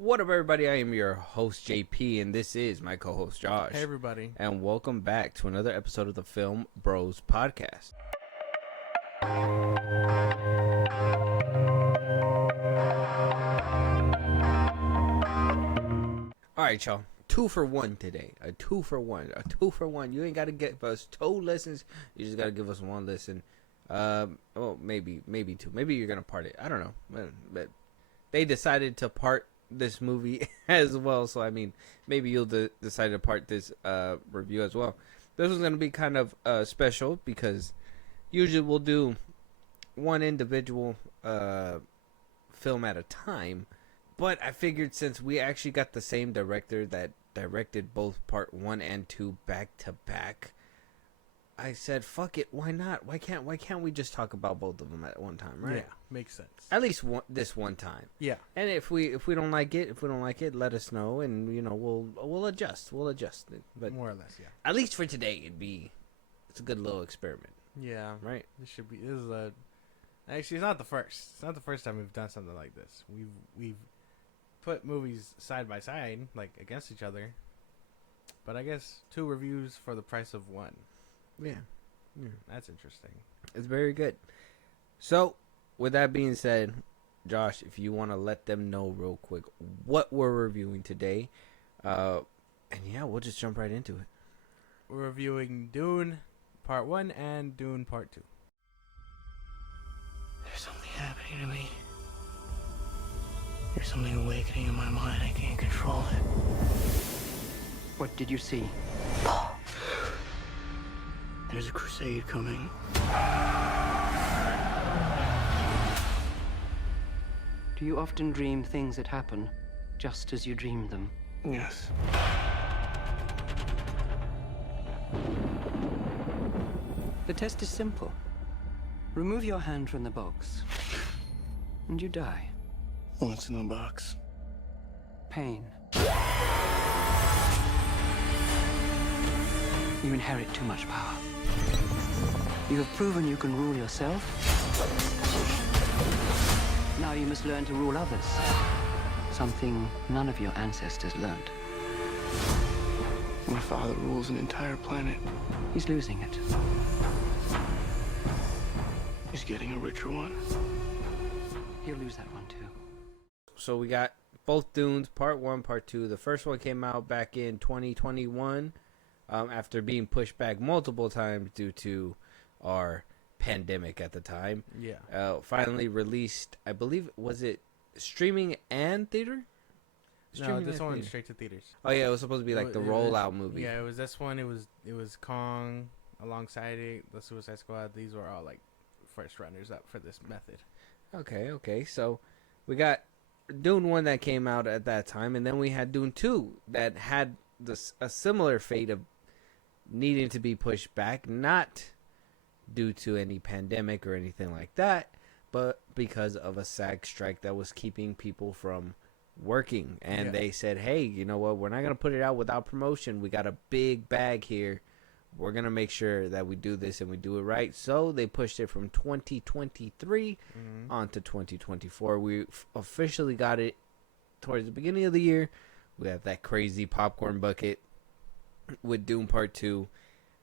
What up, everybody? I am your host, JP, and this is my co-host, Josh. Hey, everybody. And welcome back to another episode of the Film Bros podcast. All right, y'all. 2 for 1 today. A 2 for 1. A 2 for 1. You ain't got to give us 2 listens. You just got to give us 1 listen. Well, maybe 2. Maybe you're going to part it. I don't know. But they decided to part this movie as well. So, I mean, maybe you'll decide to part this review as well. This is going to be kind of special because usually we'll do one individual film at a time. But I figured since we actually got the same director that directed both part 1 and 2 back to back, I said, "Fuck it, why not? Why can't we just talk about both of them at one time, right?" Yeah, makes sense. At least this one time. Yeah. And if we don't like it, let us know, and we'll adjust. We'll adjust it. But more or less, yeah. at least for today, it's a good little experiment, Yeah. right? This is a. Actually, it's not the first. It's not the first time we've done something like this. We've put movies side by side, like against each other. But I guess 2 reviews for the price of 1. Yeah. That's interesting. It's very good. So, with that being said, Josh, if you want to let them know real quick what we're reviewing today, and yeah, we'll just jump right into it. We're reviewing Dune Part 1 and Dune Part 2. There's something happening to me. There's something awakening in my mind. I can't control it. What did you see? There's a crusade coming. Do you often dream things that happen just as you dreamed them? Yes. The test is simple. Remove your hand from the box, and you die. What's in the box? Pain. You inherit too much power. You have proven you can rule yourself. Now you must learn to rule others. Something none of your ancestors learned. My father rules an entire planet. He's losing it. He's getting a richer one. He'll lose that one too. So we got both Dunes, part 1, part 2. The first one came out back in 2021 after being pushed back multiple times due to our pandemic at the time. Yeah. Finally released, I believe, was it streaming and theater? No, this and one theater. straight to theaters. Oh yeah, it was supposed to be like the rollout movie. Yeah, it was this one. It was Kong alongside it, the Suicide Squad. These were all like first runners up for this method. Okay. So we got Dune 1 that came out at that time, and then we had Dune 2 that had a similar fate of needing to be pushed back, not due to any pandemic or anything like that, but because of a SAG strike that was keeping people from working. And they said, hey, you know what, we're not going to put it out without promotion. We got a big bag here. We're going to make sure that we do this and we do it right. So they pushed it from 2023 on to 2024. We officially got it towards the beginning of the year. We have that crazy popcorn bucket with Dune Part 2.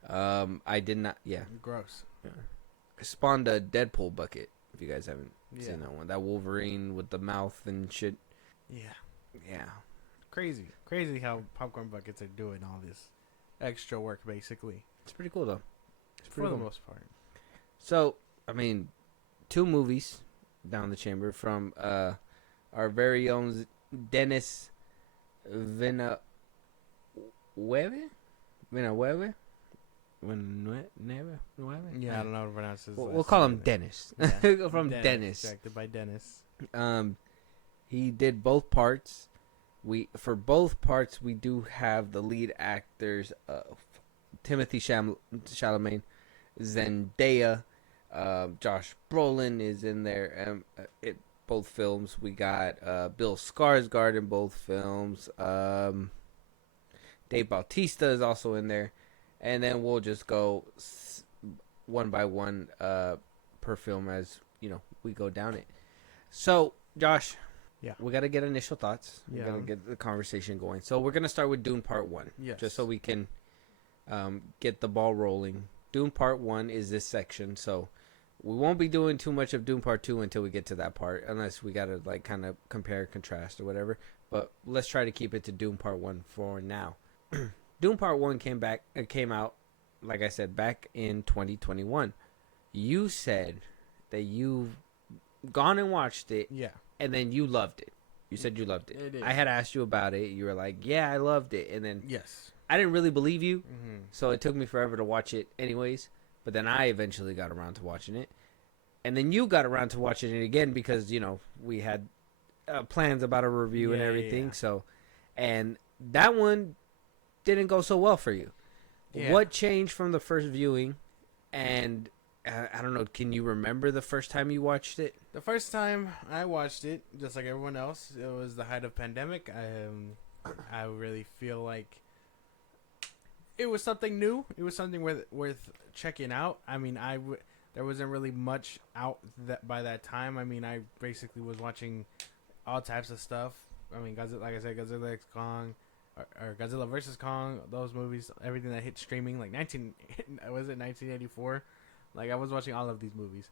I did not, Gross. I spawned a Deadpool bucket, if you guys haven't Yeah. seen that one. That Wolverine with the mouth and shit. Yeah. Yeah. Crazy how popcorn buckets are doing all this extra work, basically. It's pretty cool, though. It's For pretty the cool. most part. So, I mean, 2 movies down the chamber from our very own Dennis Villeneuve. Yeah, I don't know how to pronounce his We'll last call him name. Dennis. Yeah. From Dennis. Directed by Dennis. He did both parts. For both parts, we do have the lead actors, Timothy Chalamet, Zendaya, Josh Brolin is in there. Both films. We got Bill Skarsgård in both films. Dave Bautista is also in there. And then we'll just go one by one per film as, we go down it. So, Josh, Yeah. we got to get initial thoughts. We Yeah. got to get the conversation going. So we're gonna start with Dune Part 1, Yes. just so we can get the ball rolling. Dune Part 1 is this section, so we won't be doing too much of Dune Part 2 until we get to that part, unless we gotta like kind of compare, contrast, or whatever. But let's try to keep it to Dune Part 1 for now. Dune Part 1 came out, like I said, back in 2021. You said that you've gone and watched it, Yeah. and then you loved it. You said you loved it. I did. I had asked you about it. You were like, yeah, I loved it. And then Yes. I didn't really believe you, Mm-hmm. so it took me forever to watch it anyways. But then I eventually got around to watching it. And then you got around to watching it again because, you know, we had plans about a review and Yeah, everything. yeah. So, and that one didn't go so well for you. Yeah. What changed from the first viewing? And I don't know, can you remember the first time you watched it? The first time I watched it, just like everyone else, it was the height of pandemic. I really feel like it was something new. It was something worth checking out. I mean, there wasn't really much out by that time. I mean, I basically was watching all types of stuff. I mean, Godzilla, like I said, Godzilla x Kong, or Godzilla versus Kong, those movies, everything that hit streaming, like 1984. Like, I was watching all of these movies.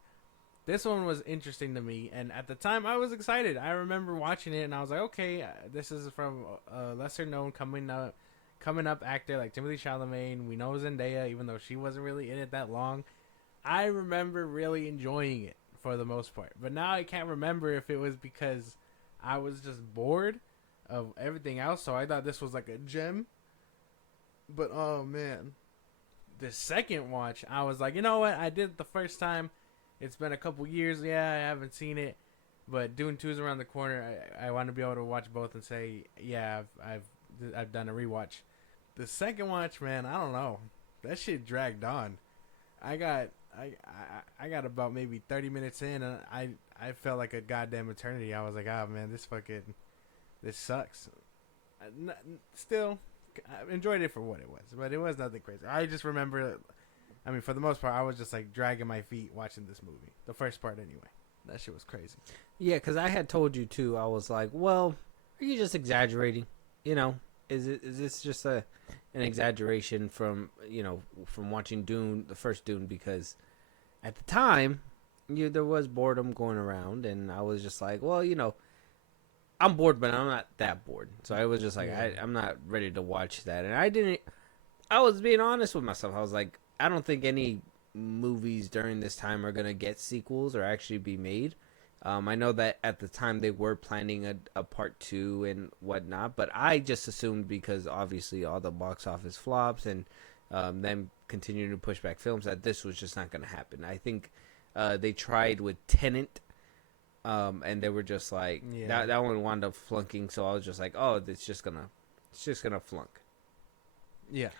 This one was interesting to me, and at the time, I was excited. I remember watching it, and I was like, okay, this is from a lesser-known coming up actor like Timothée Chalamet. We know Zendaya, even though she wasn't really in it that long. I remember really enjoying it for the most part. But now I can't remember if it was because I was just bored of everything else, so I thought this was like a gem. But, oh, man. The second watch, I was like, you know what? I did it the first time. It's been a couple years. Yeah, I haven't seen it. But Dune 2 is around the corner. I want to be able to watch both and say, yeah, I've done a rewatch. The second watch, man, I don't know. That shit dragged on. I got about maybe 30 minutes in, and I felt like a goddamn eternity. I was like, oh, man, this sucks. Still, I enjoyed it for what it was, but it was nothing crazy. I just remember, I mean, for the most part, I was just like dragging my feet watching this movie. The first part, anyway. That shit was crazy. Yeah, because I had told you too. I was like, well, are you just exaggerating? You know, is this just an exaggeration from watching Dune, the first Dune? Because at the time, there was boredom going around, and I was just like, well, I'm bored, but I'm not that bored. So I was just like, Yeah. I'm not ready to watch that. And I was being honest with myself. I was like, I don't think any movies during this time are going to get sequels or actually be made. I know that at the time they were planning a part 2 and whatnot, but I just assumed because obviously all the box office flops and them continuing to push back films that this was just not going to happen. I think they tried with Tenet. And they were just like that one wound up flunking, so I was just like, oh, it's just gonna flunk. Yeah.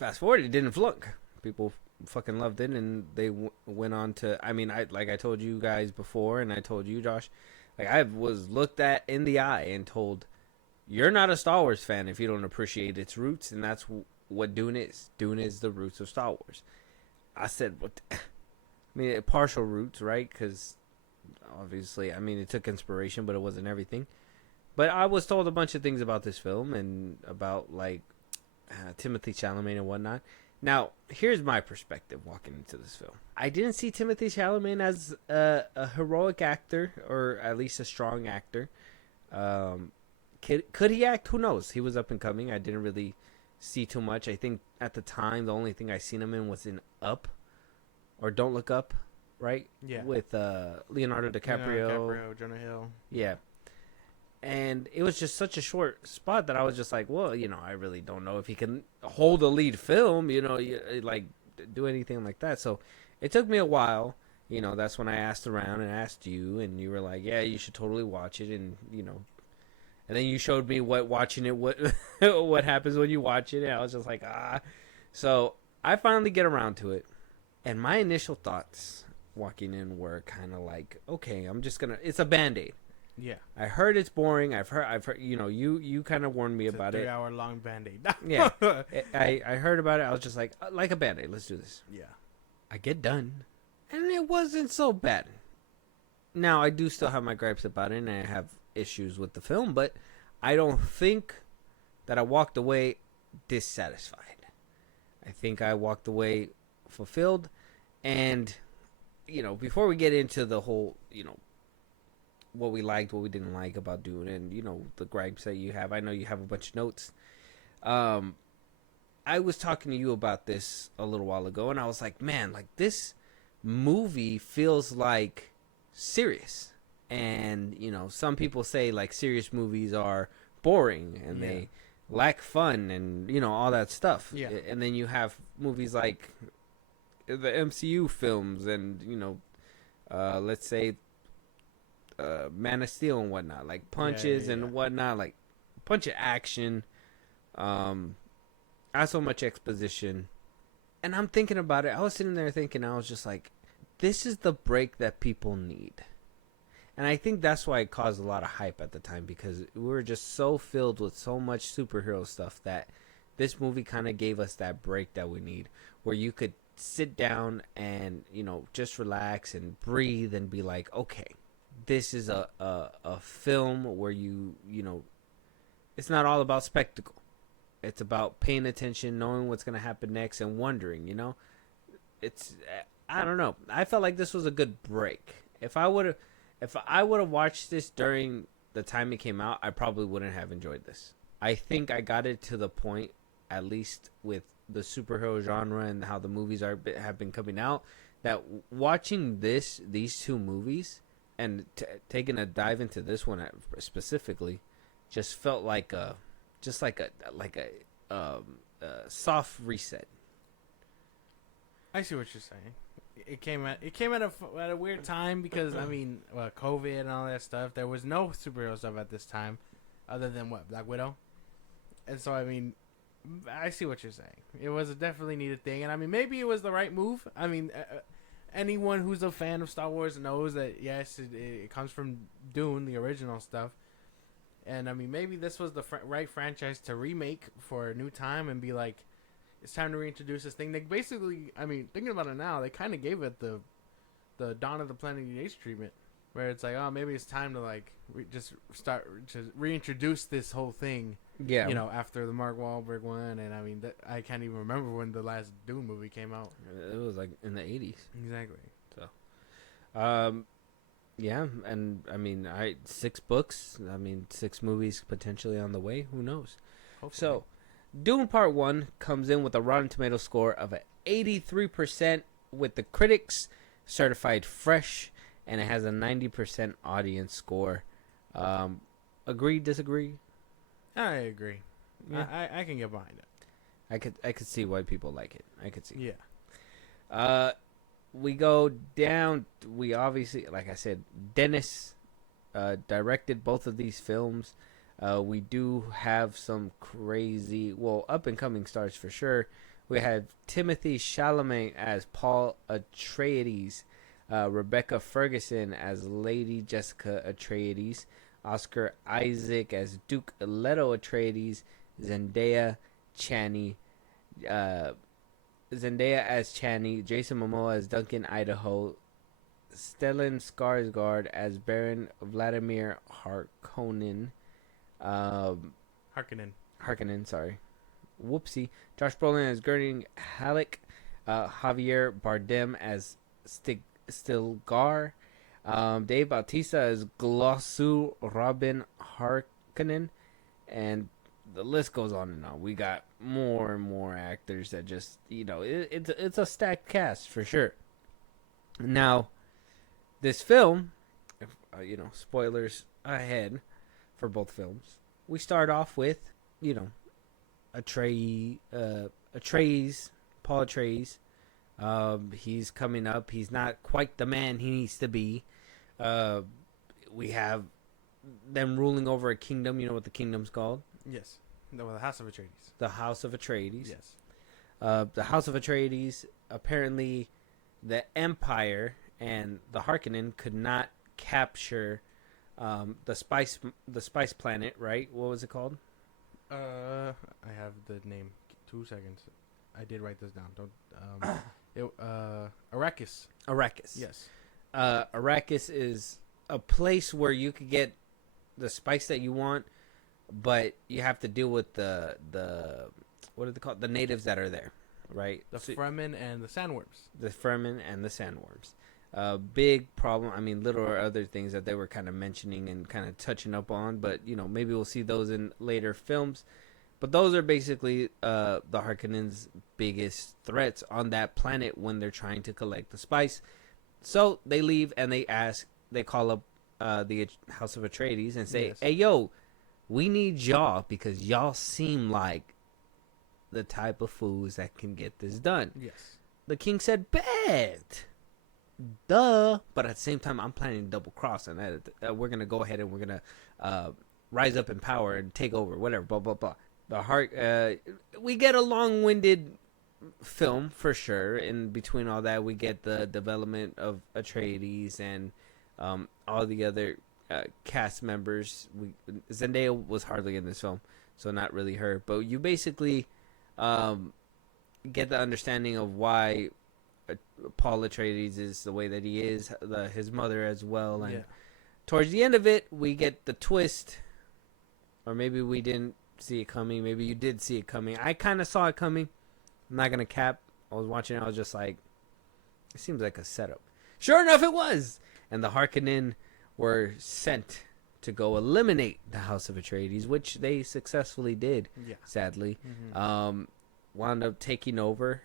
Fast forward, it didn't flunk. People fucking loved it, and they went on to. I mean, I told you guys before, and I told you, Josh, like I was looked at in the eye and told, you're not a Star Wars fan if you don't appreciate its roots, and that's what Dune is. Dune is the roots of Star Wars. I said, what? I mean, partial roots, right? Because obviously, I mean, it took inspiration, but it wasn't everything. But I was told a bunch of things about this film and about like Timothée Chalamet and whatnot. Now, here's my perspective walking into this film. I didn't see Timothée Chalamet as a heroic actor, or at least a strong actor. Could he act? Who knows? He was up and coming. I didn't really see too much. I think at the time, the only thing I seen him in was in Up, or Don't Look Up, right? Yeah. With Leonardo DiCaprio. Jonah Hill. Yeah. And it was just such a short spot that I was just like, well, I really don't know if he can hold a lead film, like do anything like that. So it took me a while. That's when I asked around and asked you, and you were like, yeah, you should totally watch it. And, and then you showed me what what happens when you watch it. And I was just like, ah. So I finally get around to it. And my initial thoughts walking in were kind of like, okay, it's a Band-Aid. Yeah. I heard it's boring. I've heard, you kind of warned me It's about a it. 3-hour long Band-Aid. Yeah. I heard about it. I was just like a Band-Aid. Let's do this. Yeah. I get done. And it wasn't so bad. Now, I do still have my gripes about it, and I have issues with the film, but I don't think that I walked away dissatisfied. I think I walked away fulfilled. And, before we get into the whole, what we liked, what we didn't like about Dune, and, the gripes that you have, I know you have a bunch of notes. I was talking to you about this a little while ago, and I was like, man, like, this movie feels like serious. And, some people say, like, serious movies are boring, and they lack fun, and, all that stuff. Yeah. And then you have movies like the MCU films and, let's say Man of Steel and whatnot, like punches and whatnot, like a bunch of action, not so much exposition. And I'm thinking about it. I was sitting there thinking, I was just like, this is the break that people need. And I think that's why it caused a lot of hype at the time, because we were just so filled with so much superhero stuff that this movie kind of gave us that break that we need, where you could sit down and, just relax and breathe and be like, okay, this is a film where it's not all about spectacle. It's about paying attention, knowing what's going to happen next, and wondering, I don't know. I felt like this was a good break. If I would have watched this during the time it came out, I probably wouldn't have enjoyed this. I think I got it to the point, at least with the superhero genre and how the movies have been coming out, that watching these two movies and taking a dive into this one specifically just felt like a soft reset. I see what you're saying. It came at a weird time because COVID and all that stuff. There was no superhero stuff at this time, other than Black Widow, and so I see what you're saying. It was a definitely needed thing, and maybe it was the right move. Anyone who's a fan of Star Wars knows that yes, it comes from Dune, the original stuff, and maybe this was the right franchise to remake for a new time and be like, it's time to reintroduce this thing. They basically, thinking about it now, they kind of gave it the Dawn of the Planet of the Apes treatment, where it's like, oh, maybe it's time to just start to reintroduce this whole thing. Yeah, after the Mark Wahlberg one, and I can't even remember when the last Dune movie came out. It was like in the 80s. Exactly. So, yeah, and 6 books. 6 movies potentially on the way. Who knows? Hopefully. So, Dune Part 1 comes in with a Rotten Tomato score of 83% with the critics certified fresh, and it has a 90% audience score. Agree, disagree? I agree. Yeah. I can get behind it. I could see why people like it. I could see. Yeah. We go down. We obviously, like I said, Dennis directed both of these films. We do have some crazy, up and coming stars for sure. We have Timothy Chalamet as Paul Atreides, Rebecca Ferguson as Lady Jessica Atreides, Oscar Isaac as Duke Leto Atreides, Zendaya as Chani, Jason Momoa as Duncan Idaho, Stellan Skarsgård as Baron Vladimir Harkonnen. Harkonnen, sorry. Whoopsie. Josh Brolin as Gerding Halleck, Javier Bardem as Stilgar, Dave Bautista as Glossu Robin Harkonnen, and the list goes on and on. We got more and more actors that just, it's a stacked cast for sure. Now, this film, spoilers ahead for both films. We start off with, Atreides, Paul Atreides. He's coming up. He's not quite the man he needs to be. We have them ruling over a kingdom. You know what the kingdom's called? Yes. No, the House of Atreides. The House of Atreides. Yes. The House of Atreides, apparently the Empire and the Harkonnen could not capture the spice planet, right? What was it called? I have the name. 2 seconds. I did write this down. Don't. Arrakis. Arrakis. Yes. Arrakis is a place where you could get the spice that you want, but you have to deal with the what are they called? The natives that are there, right? The Fremen and the sandworms. The Fremen and the sandworms. Big problem. I mean, little or other things that they were kind of mentioning and kind of touching up on, but maybe we'll see those in later films. But those are basically the Harkonnens' biggest threats on that planet when they're trying to collect the spice. So they leave and they call up the House of Atreides and say, Yes. "Hey, yo, we need y'all because y'all seem like the type of fools that can get this done." Yes. The king said, "Bet." Duh. But at the same time, I'm planning to double cross, and we're going to go ahead and we're going to rise up in power and take over, whatever, blah, blah, blah. We get a long-winded film for sure. In between all that, we get the development of Atreides and all the other cast members. Zendaya was hardly in this film, so not really her. But you basically get the understanding of why Paul Atreides is the way that he is, his mother as well. And towards the end of it, we get the twist, or maybe we didn't see it coming. Maybe you did see it coming. I kind of saw it coming. I'm not gonna cap. I was watching it. I was just like, it seems like a setup. Sure enough, it was. And the Harkonnen were sent to go eliminate the House of Atreides, which they successfully did. Yeah. Sadly, wound up taking over.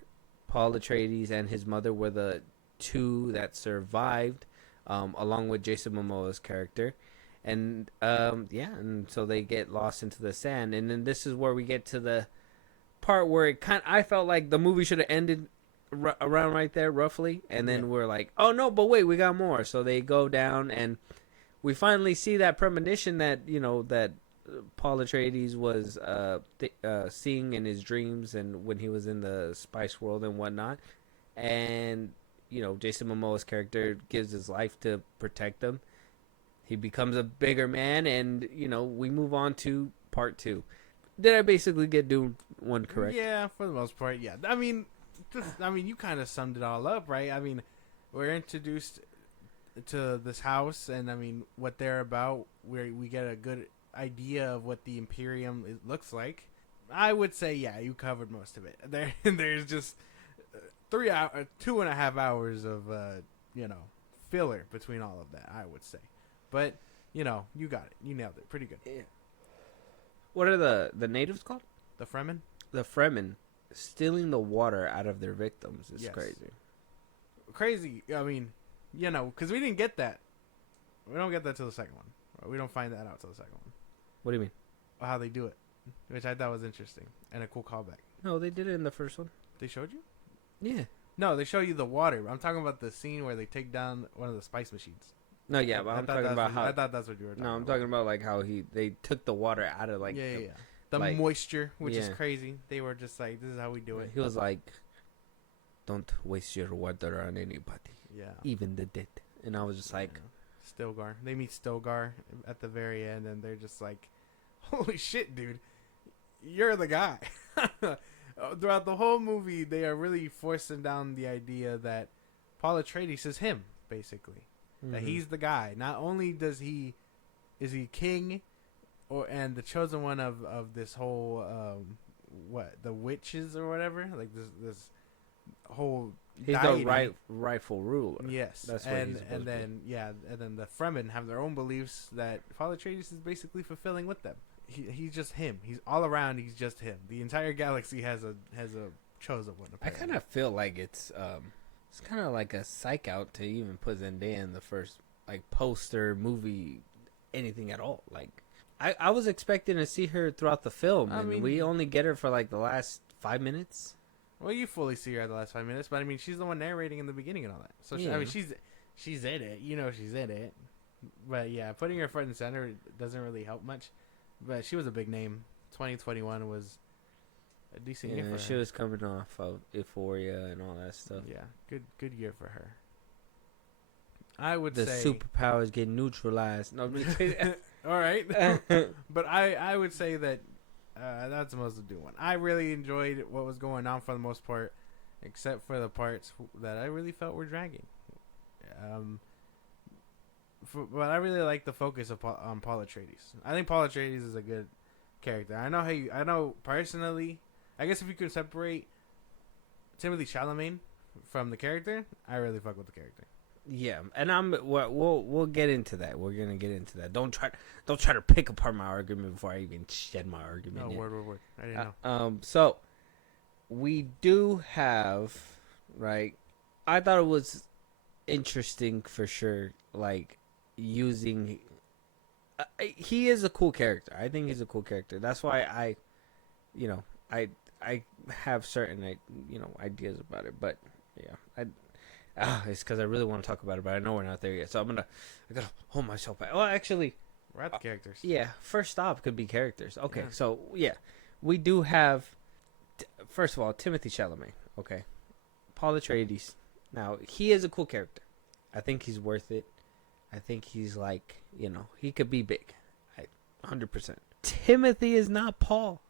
Paul Atreides and his mother were the two that survived, along with Jason Momoa's character. And and so they get lost into the sand, and then this is where we get to the part where I felt like the movie should have ended around right there, roughly, and then we're like, oh no, but wait, we got more. So they go down, and we finally see that premonition that that Paul Atreides was seeing in his dreams, and when he was in the spice world and whatnot, and Jason Momoa's character gives his life to protect them. He becomes a bigger man, and we move on to part 2. Did I basically get Dune 1 correct? Yeah, for the most part, yeah. I mean, you kind of summed it all up, right? I mean, we're introduced to this house, and I mean, what they're about. We get a good idea of what the Imperium looks like. I would say, yeah, you covered most of it. There's just 2.5 hours of filler between all of that, I would say. But, you got it. You nailed it. Pretty good. Yeah. What are the natives called? The Fremen? The Fremen stealing the water out of their victims is crazy. Crazy. I mean, because we didn't get that. We don't get that till the second one. We don't find that out till the second one. What do you mean? How they do it. Which I thought was interesting. And a cool callback. No, they did it in the first one. They showed you? Yeah. No, they show you the water. I'm talking about the scene where they take down one of the spice machines. No, yeah, but I'm talking about how. I thought that's what you were talking about. No, I'm talking about like how they took the water out of like. Yeah. The moisture, which is crazy. They were just like, this is how we do it. He was like, don't waste your water on anybody. Yeah. Even the dead. And I was just like. Stilgar. They meet Stilgar at the very end, and they're just like, holy shit, dude. You're the guy. Throughout the whole movie, they are really forcing down the idea that Paul Atreides is him, basically. That he's the guy. Not only is he king, and the chosen one of this whole the witches or whatever, like this whole. He's deity. the rightful ruler. Yes, that's what and he's supposed to be. and then the Fremen have their own beliefs that Paul Atreides is basically fulfilling with them. He's just him. He's all around. He's just him. The entire galaxy has a chosen one. Apparently. I kind of feel like it's kind of like a psych out to even put Zendaya in the first like poster movie, anything at all. Like I was expecting to see her throughout the film, and we only get her for like the last 5 minutes. Well, you fully see her at the last 5 minutes, but I mean, she's the one narrating in the beginning and all that. So she's in it. She's in it. But yeah, putting her front and center doesn't really help much. But she was a big name. 2021 was a decent year for her. She was coming off of Euphoria and all that stuff. Yeah, good year for her. I would say the superpowers get neutralized. No, all right. But I would say that that's the most of Dune one. I really enjoyed what was going on for the most part, except for the parts that I really felt were dragging. but I really like the focus of on Paul Atreides. I think Paul Atreides is a good character. I know personally. I guess if you could separate Timothy Chalamet from the character, I really fuck with the character. Yeah, and we'll get into that. We're gonna get into that. Don't try to pick apart my argument before I even shed my argument. No, yet. word. I didn't know. So we do have, right? I thought it was interesting for sure. Like using, he is a cool character. I think he's a cool character. That's why I have certain ideas about it. But yeah, it's because I really want to talk about it, but I know we're not there yet. So I gotta hold myself back. Well, actually, We're at the characters. yeah, first stop could be characters. Okay, Yeah. so yeah, we do have. First of all, Timothy Chalamet. Okay, Paul Atreides. Now he is a cool character. I think he's worth it. I think he's like he could be big. 100%. Timothy is not Paul.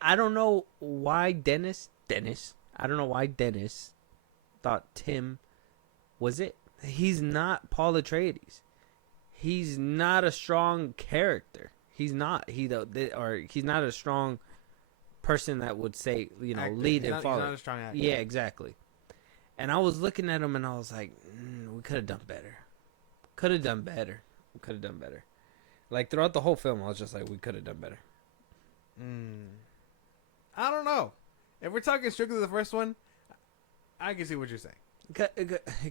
I don't know why Dennis. I don't know why Dennis thought Tim was it. He's not Paul Atreides. He's not a strong character. He's not. He's not a strong person that would say Actor. lead and follow. He's not a strong actor. Yeah, exactly. And I was looking at him and I was like, we could have done better. Could have done better. Like throughout the whole film, I was just like, we could have done better. I don't know. If we're talking strictly the first one, I can see what you're saying.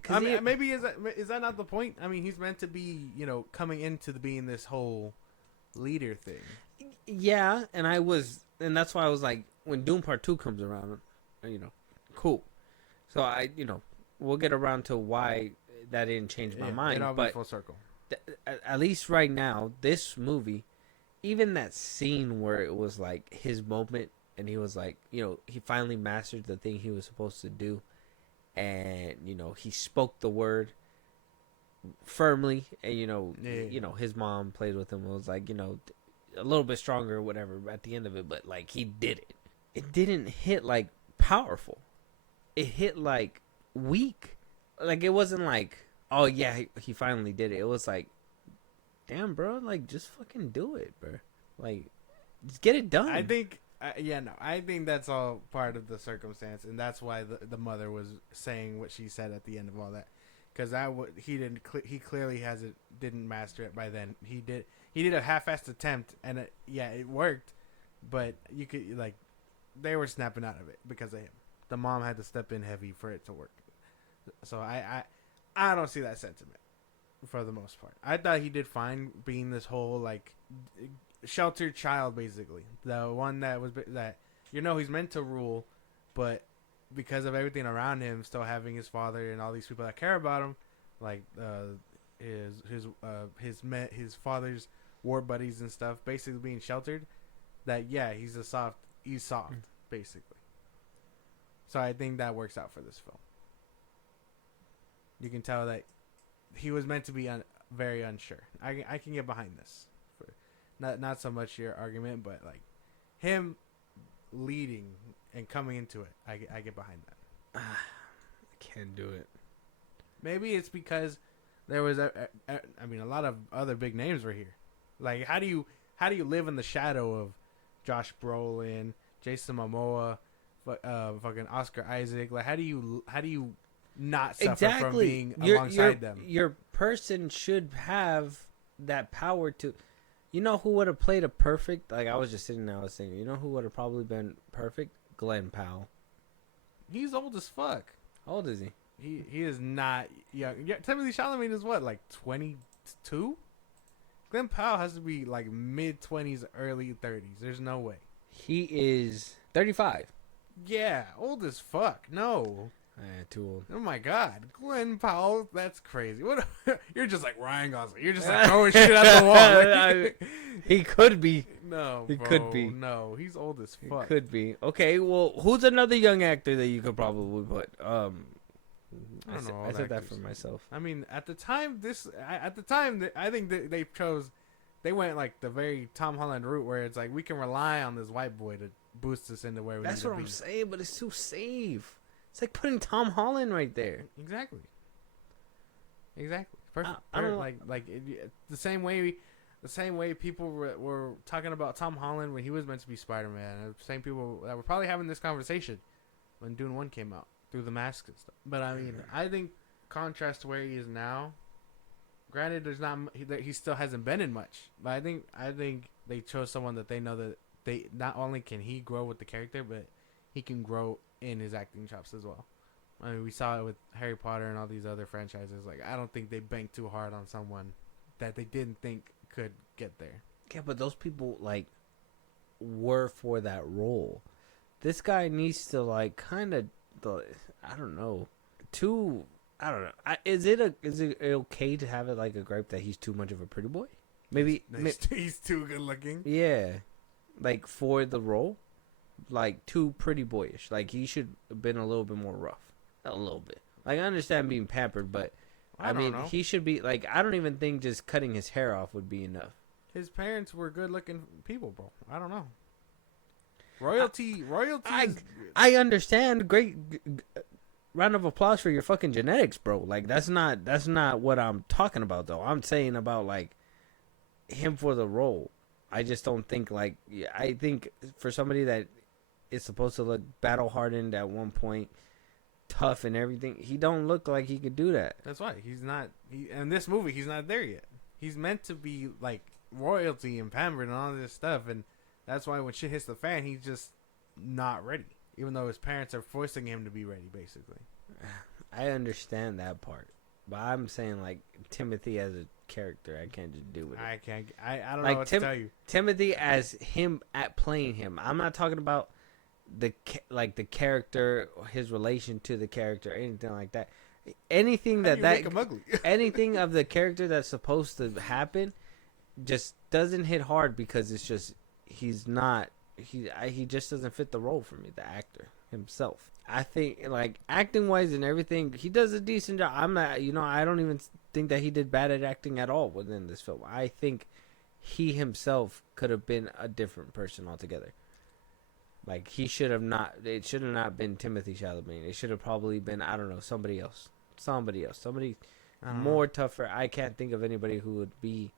I mean, maybe is that not the point? I mean, he's meant to be, coming into being this whole leader thing. Yeah, and that's why I was like, when Dune Part 2 comes around, cool. So we'll get around to why that didn't change my mind. It'll but be full circle. At least right now, this movie, even that scene where it was like his moment, and he was like, he finally mastered the thing he was supposed to do, and he spoke the word firmly, and his mom played with him. It was like a little bit stronger or whatever at the end of it, but like he did it. It didn't hit like powerful. It hit like weak. Like it wasn't like, oh yeah, he finally did it. It was like, damn, bro, like just fucking do it, bro. Like just get it done. I think, I think that's all part of the circumstance, and that's why the mother was saying what she said at the end of all that, because he clearly didn't master it by then. He did a half-assed attempt, and it worked, but you could they were snapping out of it because of him. The mom had to step in heavy for it to work. So I don't see that sentiment for the most part. I thought he did fine being this whole sheltered child, basically. The one that he's meant to rule, but because of everything around him, still having his father and all these people that care about him, like his father's war buddies and stuff, basically being sheltered. He's soft, basically. So I think that works out for this film. You can tell that he was meant to be very unsure. I can get behind this. Not so much your argument, but like him leading and coming into it, I get behind that. I can't do it. Maybe it's because there was a lot of other big names were here. Like how do you live in the shadow of Josh Brolin, Jason Momoa, fucking Oscar Isaac? Like how do you not suffer from being alongside them? Your person should have that power to. You know who would have played a perfect? Like I was just sitting there, I was thinking. You know who would have probably been perfect? Glenn Powell. He's old as fuck. How old is he? He is not young. Yeah, Timothy Chalamet is what, like 22? Glenn Powell has to be like mid-20s, early 30s. There's no way. He is 35. Yeah, old as fuck. No. Too old. Oh my god, Glenn Powell, that's crazy. What? You're just like Ryan Gosling. You're just like throwing shit at the wall. He could be. No, he bro, could be. No, he's old as fuck. He could be. Okay, well, who's another young actor that you could probably put? I said that for myself. I mean, at the time, I think they went like the very Tom Holland route where it's like we can rely on this white boy to boost us into where we That's need to what be. I'm saying, but it's too safe. It's like putting Tom Holland right there. Exactly. perfect. I don't The same way people were talking about Tom Holland when he was meant to be Spider-Man. The same people that were probably having this conversation when Dune 1 came out through the mask and stuff. But I mean, I think contrast to where he is now. Granted, he still hasn't been in much, but I think they chose someone that they know that they not only can he grow with the character, but he can grow in his acting chops as well. I mean, we saw it with Harry Potter and all these other franchises. Like, I don't think they banked too hard on someone that they didn't think could get there. Yeah, but those people like were for that role. This guy needs to like kind of, I don't know, I don't know. Is it okay to have it like a gripe that he's too much of a pretty boy? Maybe He's too good looking. Yeah, like for the role, like too pretty boyish. Like he should have been a little bit more rough, a little bit. Like I understand being pampered, but I mean know. he should be like. I don't even think just cutting his hair off would be enough. His parents were good looking people, bro. I don't know. Royalty. I understand. Great. Round of applause for your fucking genetics, bro. Like that's not what I'm talking about though. I'm saying about like him for the role. I just don't think like I think for somebody that is supposed to look battle hardened at one point, tough and everything, he don't look like he could do that. That's why he's not. In this movie, he's not there yet. He's meant to be like royalty and pampered and all this stuff, and that's why when shit hits the fan, he's just not ready. Even though his parents are forcing him to be ready, basically. I understand that part, but I'm saying like Timothy as a character, I can't just do it. I can't. I don't like know what to tell you. Timothy as him at playing him. I'm not talking about the character, his relation to the character, anything like that. Anything that make him ugly? anything of the character that's supposed to happen just doesn't hit hard because it's just he just doesn't fit the role for me, the actor himself. I think like acting wise and everything, he does a decent job. I'm not, I don't even think that he did bad at acting at all within this film. I think he himself could have been a different person altogether. Like it should have not been Timothy Chalamet. It should have probably been, I don't know, somebody more tougher. I can't think of anybody who would be.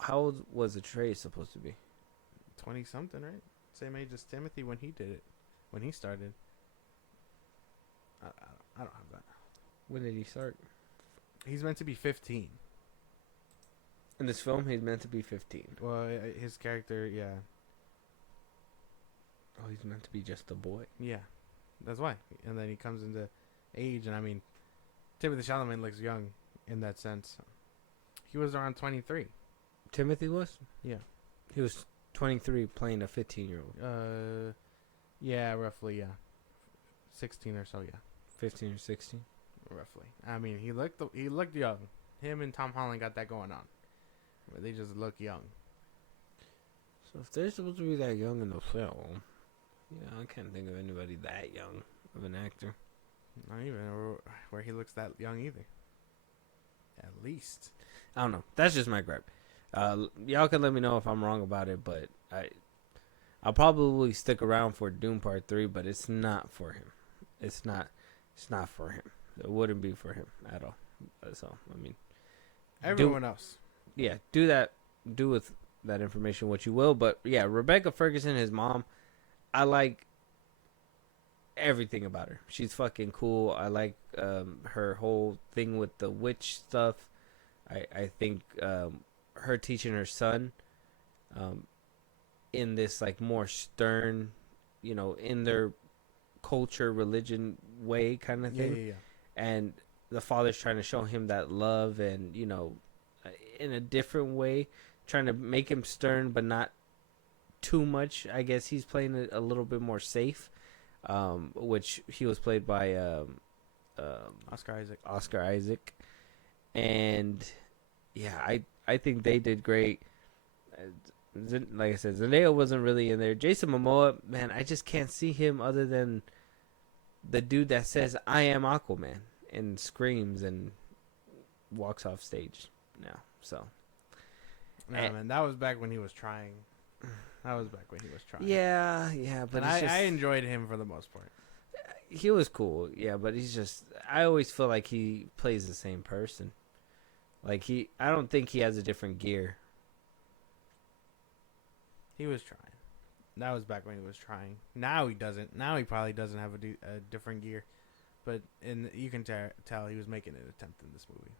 How old was Atreus supposed to be? 20 something, right? Same age as Timothy when he did it, when he started. I don't have that. When did he start? He's meant to be 15. In this film, he's meant to be 15. Well, his character, yeah. Oh, he's meant to be just a boy. Yeah, that's why. And then he comes into age, and I mean, Timothy Chalamet looks young in that sense. He was around 23. Timothy was? Yeah. He was 23 playing a 15-year-old. Yeah, roughly, yeah. 16 or so, yeah. 15 or 16? Roughly. I mean, he looked young. Him and Tom Holland got that going on. Where they just look young. So if they're supposed to be that young in the film, I can't think of anybody that young of an actor. Not even where he looks that young either. At least. I don't know. That's just my gripe. Y'all can let me know if I'm wrong about it, but I'll probably stick around for Dune Part 3, but it's not for him. It's not for him. It wouldn't be for him at all. So, I mean, everyone else. Yeah, do with that information what you will, but yeah, Rebecca Ferguson, his mom, I like everything about her. She's fucking cool. I like her whole thing with the witch stuff. I think her teaching her son in this like more stern, in their culture, religion way kind of thing. Yeah. And the father's trying to show him that love and, in a different way, trying to make him stern but not too much. I guess he's playing it a little bit more safe, which he was played by Oscar Isaac. And yeah, I think they did great. Like I said, Zendaya wasn't really in there. Jason Momoa, man, I just can't see him other than the dude that says "I am Aquaman" and screams and walks off stage now. So, man, that was back when he was trying. Yeah, but I enjoyed him for the most part. He was cool, yeah, but he's just. I always feel like he plays the same person. Like I don't think he has a different gear. He was trying. That was back when he was trying. Now he doesn't. Now he probably doesn't have a different gear. But you can tell he was making an attempt in this movie.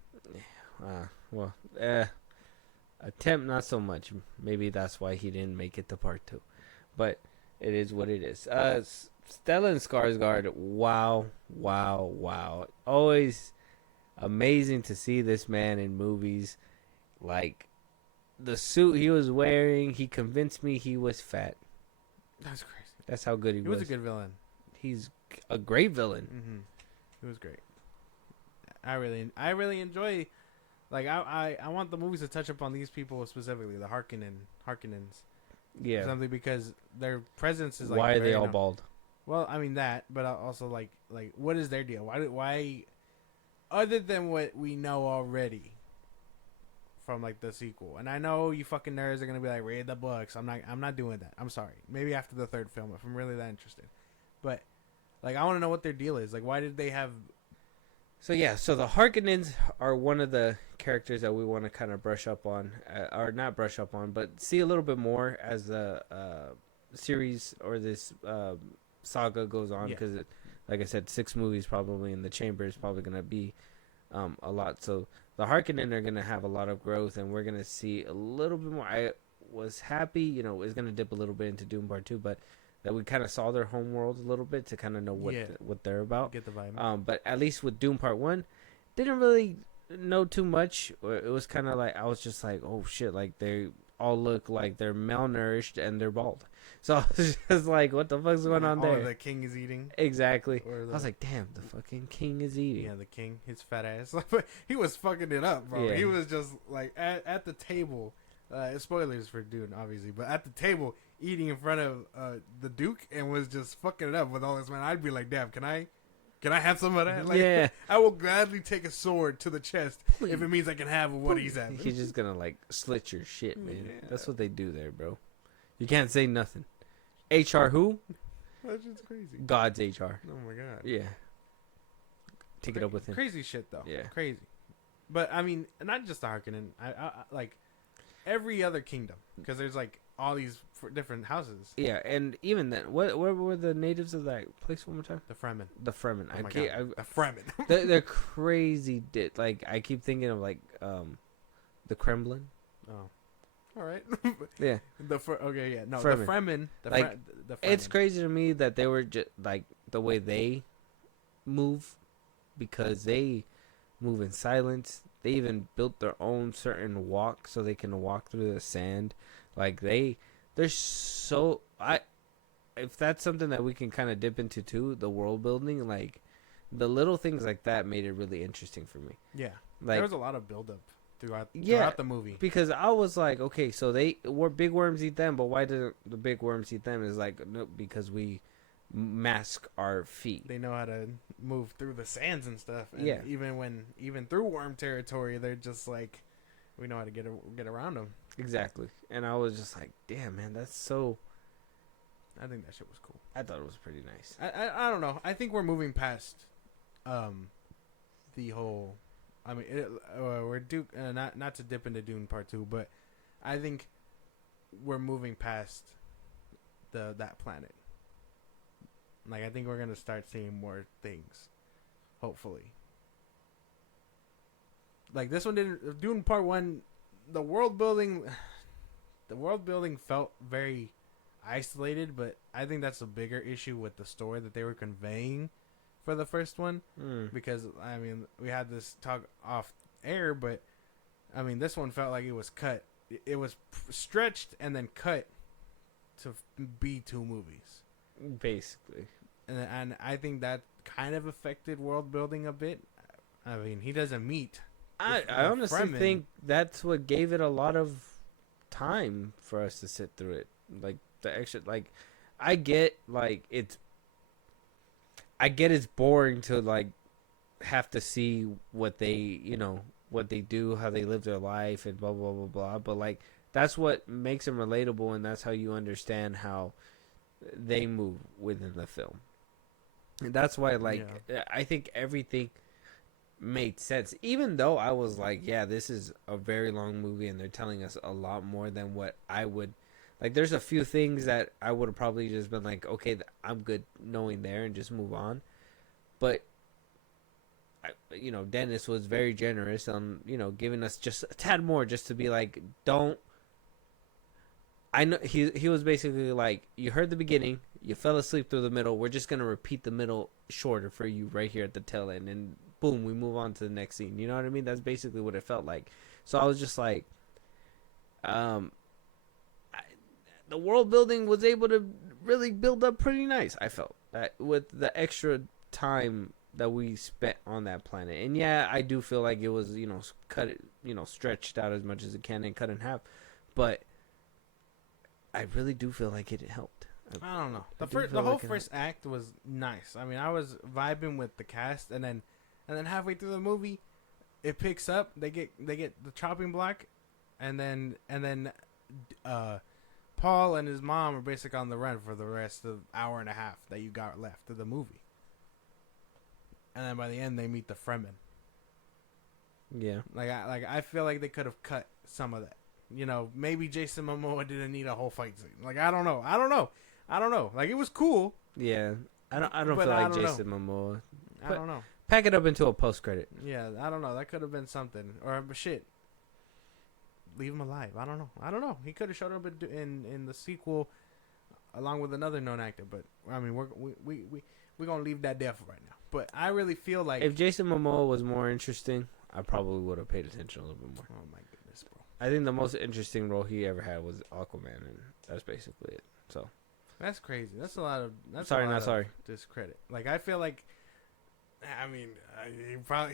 Attempt not so much. Maybe that's why he didn't make it to part 2. But it is what it is. Stellan Skarsgård, wow. Always amazing to see this man in movies. Like, the suit he was wearing, he convinced me he was fat. That's crazy. That's how good he was. He was a good villain. He's a great villain. Mm-hmm. He was great. I really enjoy. Like, I want the movies to touch upon these people specifically, the Harkonnens. Yeah. Something, because their presence is like. Why are they all bald? Well, I mean that, but also like what is their deal? Why, other than what we know already from like the sequel? And I know you fucking nerds are gonna be like, read the books. I'm not doing that. I'm sorry. Maybe after the 3rd film if I'm really that interested. But like, I want to know what their deal is. Like, why did they have? So the Harkonnens are one of the characters that we want to kind of brush up on, or not brush up on, but see a little bit more as the series or this saga goes on, because like I said, 6 movies probably, and the Chamber is probably going to be a lot. So the Harkonnen are going to have a lot of growth, and we're going to see a little bit more. I was happy, it's going to dip a little bit into Dune Part 2, but that we kind of saw their home world a little bit to kind of know what they're about. Get the vibe. But at least with Dune Part 1, didn't really know too much. It was kind of like, I was just like, oh shit, like they all look like they're malnourished and they're bald. So I was just like, what the fuck's going on there? The king is eating. Exactly. I was like, damn, the fucking king is eating. Yeah, the king, his fat ass. He was fucking it up, bro. Yeah. He was just like at the table. Spoilers for Dune, obviously, but at the table eating in front of the Duke, and was just fucking it up with all this, man. I'd be like, damn, can I have some of that? Like, yeah. I will gladly take a sword to the chest if it means I can have what he's having. He's just gonna like slit your shit, man. Yeah. That's what they do there, bro. You can't say nothing. HR who? That's just crazy. God's HR. Oh my god. Yeah. Take it up with him. Crazy shit though. Yeah. Crazy. But I mean, not just the Harkonnen. I like every other kingdom, because there's like all these different houses. Yeah, and even then, where were the natives of that place one more time? The Fremen. The Fremen. Oh my God. The Fremen. they're crazy. Like, I keep thinking of like the Kremlin. Oh, all right. Yeah. No, Fremen. the Fremen. The Fremen. It's crazy to me that they were just like the way they move, because they move in silence. They even built their own certain walk so they can walk through the sand. Like they're so if that's something that we can kind of dip into too, the world building, like the little things like that made it really interesting for me. Yeah, like there was a lot of build up throughout the movie, because I was like, okay, so big worms eat them, but why didn't the big worms eat them? Is like, no, because we mask our feet. They know how to move through the sands and stuff. And yeah, even through worm territory, they're just like, we know how to get around them. Exactly. And I was just like, damn, man, that's so. I think that shit was cool. I thought it was pretty nice. I don't know. I think we're moving past the whole. I mean, we're not to dip into Dune Part 2, but I think we're moving past that planet. Like, I think we're gonna start seeing more things, hopefully. Like, this one didn't. Dune Part 1, the world building felt very isolated, but I think that's a bigger issue with the story that they were conveying for the first one. Because I mean, we had this talk off air, but I mean, this one felt like it was cut. It was stretched and then cut to be 2 movies, basically. And I think that kind of affected world building a bit. I mean, he doesn't meet. I honestly think that's what gave it a lot of time for us to sit through it. Like the extra, like I get it's boring to like have to see what they do, how they live their life, and blah blah blah blah. But like that's what makes them relatable, and that's how you understand how they move within the film. And that's why, like, I think everything made sense. Even though I was like, yeah, this is a very long movie and they're telling us a lot more than what I would. Like, there's a few things that I would have probably just been like, okay, I'm good knowing there and just move on. But, Dennis was very generous on, giving us just a tad more just to be like, don't. I know he was basically like, you heard the beginning, you fell asleep through the middle. We're just going to repeat the middle shorter for you right here at the tail end. And boom, we move on to the next scene. You know what I mean? That's basically what it felt like. So I was just like, the world building was able to really build up pretty nice. I felt that with the extra time that we spent on that planet. And yeah, I do feel like it was, stretched out as much as it can and cut in half. But I really do feel like it helped. I don't know. The whole first act was nice. I mean, I was vibing with the cast, and then halfway through the movie, it picks up. They get the chopping block, and then Paul and his mom are basically on the run for the rest of the hour and a half that you got left of the movie. And then by the end, they meet the Fremen. Yeah. I feel like they could have cut some of that. Maybe Jason Momoa didn't need a whole fight scene. Like, I don't know. Like, it was cool. Yeah. I don't feel like Jason Momoa. I don't know. Pack it up into a post credit. Yeah, I don't know. That could have been something. Or shit. Leave him alive. I don't know. He could have showed up in the sequel along with another known actor. But I mean, we're gonna leave that there for right now. But I really feel like if Jason Momoa was more interesting, I probably would have paid attention a little bit more. Oh my goodness, bro. I think the most interesting role he ever had was Aquaman, and that's basically it. So that's crazy. That's a lot of. Sorry. Discredit. Like, I feel like. I mean,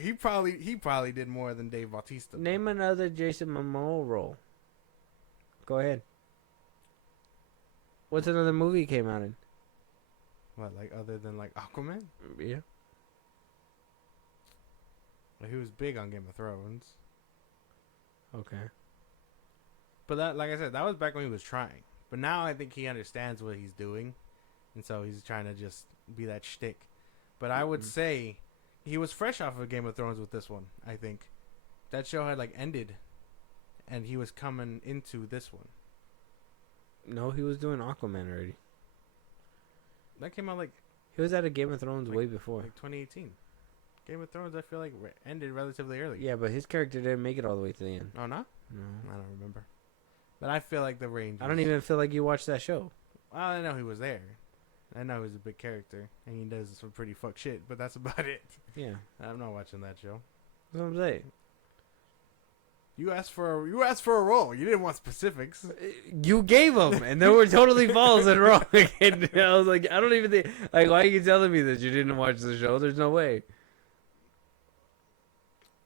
he probably did more than Dave Bautista. Name another Jason Momoa role. Go ahead. What's another movie he came out in? What, like, other than like Aquaman? Yeah. Well, he was big on Game of Thrones. Okay. But that, like I said, that was back when he was trying. But now I think he understands what he's doing, and so he's trying to just be that shtick. But I would say he was fresh off of Game of Thrones with this one, I think. That show had, like, ended, and he was coming into this one. No, he was doing Aquaman already. That came out, like... He was out of Game of Thrones way before. Like 2018. Game of Thrones, I feel like, ended relatively early. Yeah, but his character didn't make it all the way to the end. Oh, no? No. I don't remember. But I feel like the range... I don't even feel like you watched that show. Well, I know he was there. I know he's a big character, and he does some pretty fuck shit, but that's about it. Yeah. I'm not watching that show. That's what I'm saying. You asked for a role. You didn't want specifics. You gave them, and they were totally false and wrong. And I was like, I don't even think... Like, why are you telling me that you didn't watch the show? There's no way.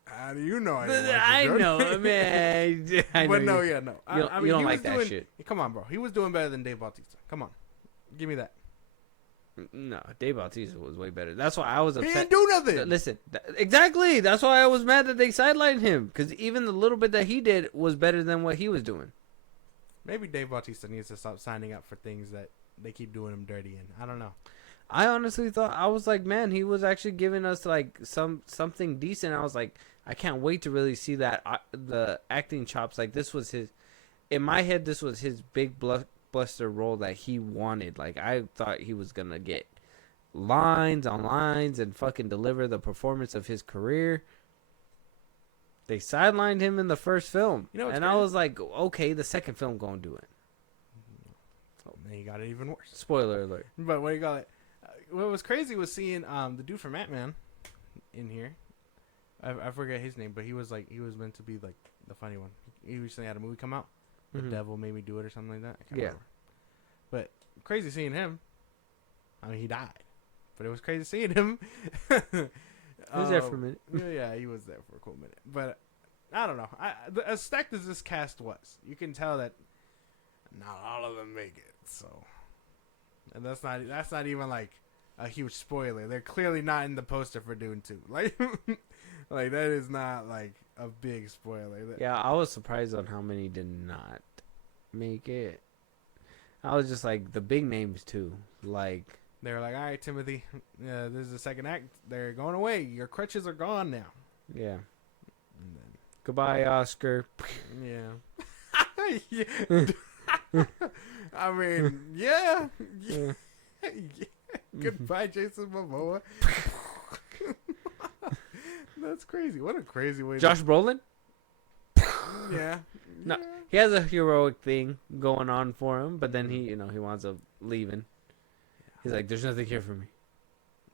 How do you know I didn't watch I the show? know, man. I know But no, you, yeah, no. You don't, I mean, you don't he like was that doing, shit. Come on, bro. He was doing better than Dave Bautista. Come on. Give me that. No, Dave Bautista was way better. That's why I was upset. He didn't do nothing. Listen, exactly. That's why I was mad that they sidelined him. Because even the little bit that he did was better than what he was doing. Maybe Dave Bautista needs to stop signing up for things that they keep doing him dirty in. I don't know. I honestly thought, I was like, man, he was actually giving us like something decent. I was like, I can't wait to really see that the acting chops. Like, this was his, in my head, this was his big blockbuster role that he wanted. Like, I thought he was gonna get lines on lines and fucking deliver the performance of his career. They sidelined him in the first film, You know what's and crazy? I was like, okay, the second film gonna do it. Oh, man, he got it even worse. Spoiler alert. But what do you call it? What was crazy was seeing the dude from Ant-Man in here. I forget his name, but he was meant to be like the funny one. He recently had a movie come out. The Mhm. Devil Made Me Do It or something like that. I can't Yeah. remember. But crazy seeing him. I mean, he died, but it was crazy seeing him. He was there for a minute. Yeah, he was there for a cool minute. But I don't know. As stacked as this cast was, you can tell that not all of them make it. So, and that's not even like a huge spoiler. They're clearly not in the poster for Dune 2. Like, like that is not like a big spoiler. Yeah, I was surprised on how many did not make it. I was just like, the big names too. Like, They were like, all right, Timothy, this is the second act. They're going away. Your crutches are gone now. Yeah. And then, Goodbye, Oscar. yeah. Yeah. I mean, yeah. Yeah. Goodbye, Jason Momoa. That's crazy. What a crazy way. Josh Brolin. Yeah. No. Yeah. He has a heroic thing going on for him, but then he winds up leaving. He's like, "There's nothing here for me."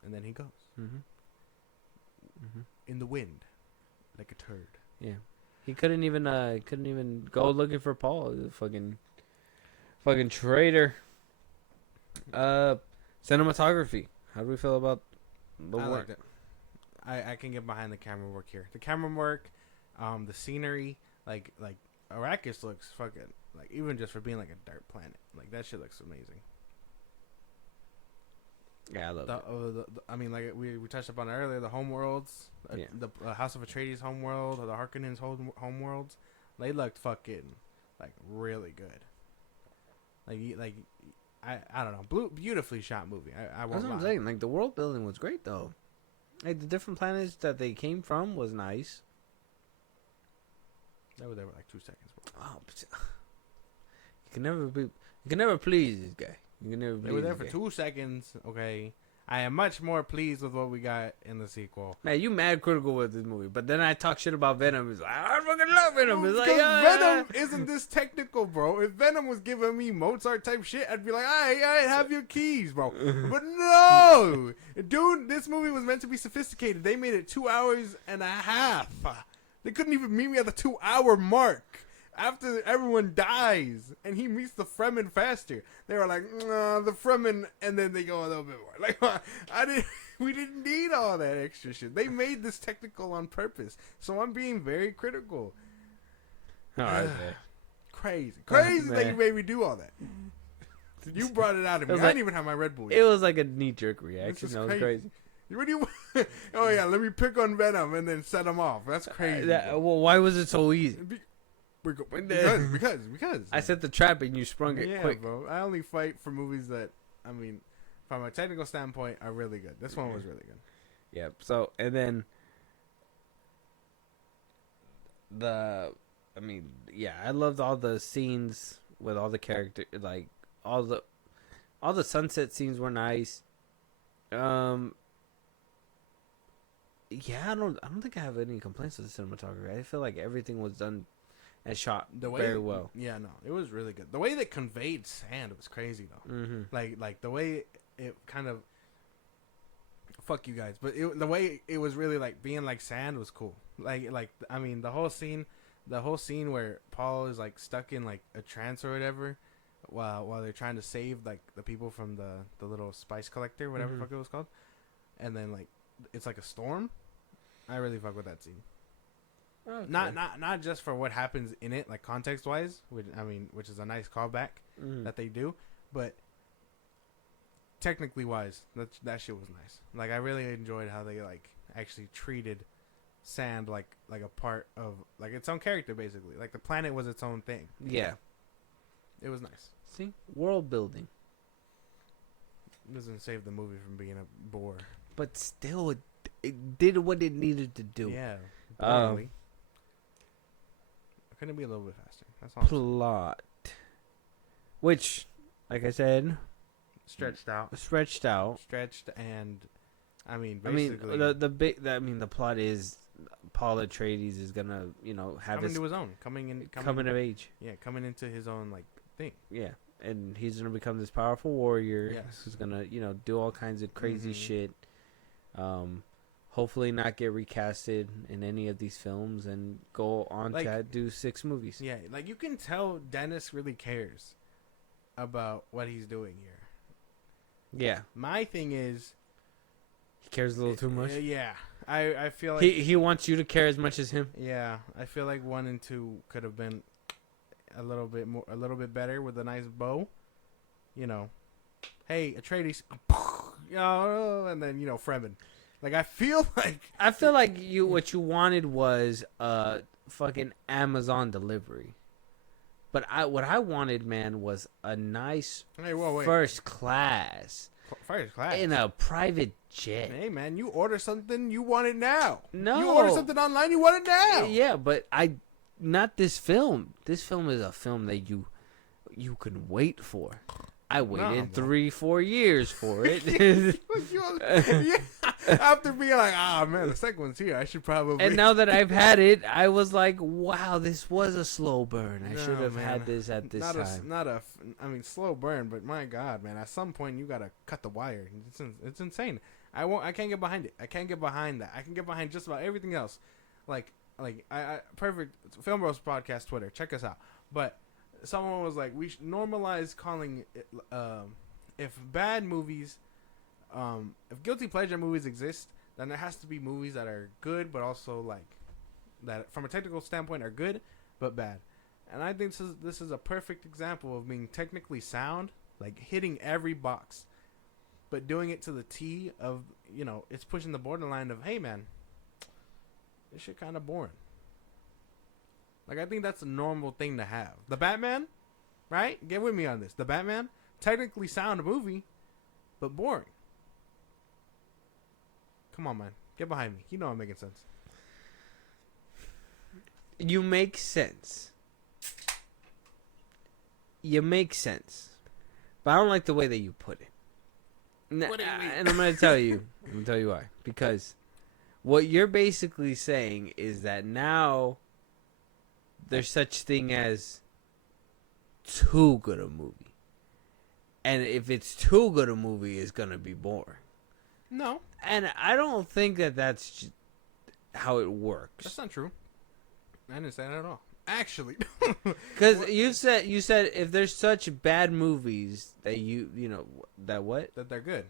And then he goes Mm-hmm. in the wind, like a turd. Yeah, he couldn't even go looking for Paul. The fucking traitor. Cinematography. How do we feel about the I work? liked it. I can get behind the camera work here. The camera work, the scenery, like Arrakis looks fucking like, even just for being like a dirt planet, like that shit looks amazing. Yeah, I love it. I mean, like we touched upon it earlier, the homeworlds, Yeah. the House of Atreides homeworld, or the Harkonnens homeworlds, they looked fucking like really good. I don't know, beautifully shot movie. I That's won't what I'm lie. saying. Like, the world building was great, though. Like, the different planets that they came from was nice. They were there for like 2 seconds. Bro. Oh, but you can never please this guy. You can never. They were please there this for guy. 2 seconds. Okay, I am much more pleased with what we got in the sequel. Man, you mad critical with this movie, but then I talk shit about Venom. It's like, I fucking love Venom. It's like, Because Venom isn't this technical, bro. If Venom was giving me Mozart type shit, I'd be like, all right, have your keys, bro. But no, dude, this movie was meant to be sophisticated. They made it 2 hours and a half. They couldn't even meet me at the 2-hour mark. After everyone dies and he meets the Fremen faster, they were like, nah, the Fremen, and then they go a little bit more. Like, we didn't need all that extra shit. They made this technical on purpose, so I'm being very critical. all right, man. Crazy that Man. you made me do all that. You brought it out of It me. was I like- didn't even have my Red Bull. It was like a knee jerk reaction. is That was crazy. crazy. What do you? Oh yeah, let me pick on Venom and then set him off. That's crazy. bro. Well, why was it so easy? Because I set the trap and you sprung it yeah, quick. bro. I only fight for movies that, I mean, from a technical standpoint, are really good. This one was really good. Yep. So, and then I loved all the scenes with all the character, like all the sunset scenes were nice. Yeah, I don't think I have any complaints with the cinematography. I feel like everything was done and shot very well. Yeah, no, it was really good. The way they conveyed sand was crazy though. Mm-hmm. Like the way it kind of, fuck you guys, but the way it was really like being like sand was cool. Like I mean the whole scene where Paul is like stuck in like a trance or whatever, while they're trying to save like the people from the little spice collector, whatever the fuck it was called, and then like it's like a storm. I really fuck with that scene. Okay. Not just for what happens in it, like context wise, which is a nice callback that they do, but technically wise, that shit was nice. Like I really enjoyed how they like actually treated sand like a part of like its own character, basically. Like the planet was its own thing. Yeah. It was nice. See, world building, It doesn't save the movie from being a bore. but still, it did what it needed to do. Yeah. Um, Boringly. Couldn't it be a little bit faster? That's all. I'm saying. Plot, which, like I said, Stretched out. Stretched, and I mean, basically, the plot is Paul Atreides is gonna, have coming his to his own, coming of age. Yeah, coming into his own like thing. Yeah, and he's gonna become this powerful warrior. Yes. Who's gonna, do all kinds of crazy Mhm. shit. Hopefully not get recasted in any of these films and go on Like- to do 6 movies. Yeah, like you can tell Dennis really cares about what he's doing here. Yeah, My thing is, he cares a little too much. Yeah, I feel like He wants you to care as much as him. yeah, I feel like 1 and 2 could have been a little bit better with a nice bow. Hey, Atreides, and then Fremen. Like I feel like What you wanted was fucking Amazon delivery. But what I wanted, man, was a nice Hey, whoa, wait. first class. First class. in a private jet. Hey man, you order something, you want it now. No. You order something online, you want it now. Yeah, but not this film. This film is a film that you can wait for. I waited 3-4 years for it. Yeah. After being like, man, the second one's here. I should probably. And now that I've had it, I was like, wow, this was a slow burn. I should have had this at this time. I mean, slow burn, but my God, man, at some point you gotta cut the wire. It's insane. I can't get behind it. I can't get behind that. I can get behind just about everything else. Like I perfect FilmBros podcast Twitter. Check us out. But someone was like, we should normalize calling it, if bad movies, if guilty pleasure movies exist, then there has to be movies that are good, but also like that from a technical standpoint are good, but bad. And I think this is a perfect example of being technically sound, like hitting every box, but doing it to the T of, it's pushing the borderline of, hey man, this shit kind of boring. Like, I think that's a normal thing to have. The Batman, right? Get with me on this. The Batman, technically sound movie, but boring. Come on, man. Get behind me. You know I'm making sense. You make sense. You make sense. But I don't like the way that you put it. What do you mean? And I'm going to tell you. I'm going to tell you why. Because what you're basically saying is that now there's such thing as too good a movie. And if it's too good a movie, it's going to be boring. No. And I don't think that that's how it works. That's not true. I didn't say that at all. Actually. Because you said if there's such bad movies that that they're good.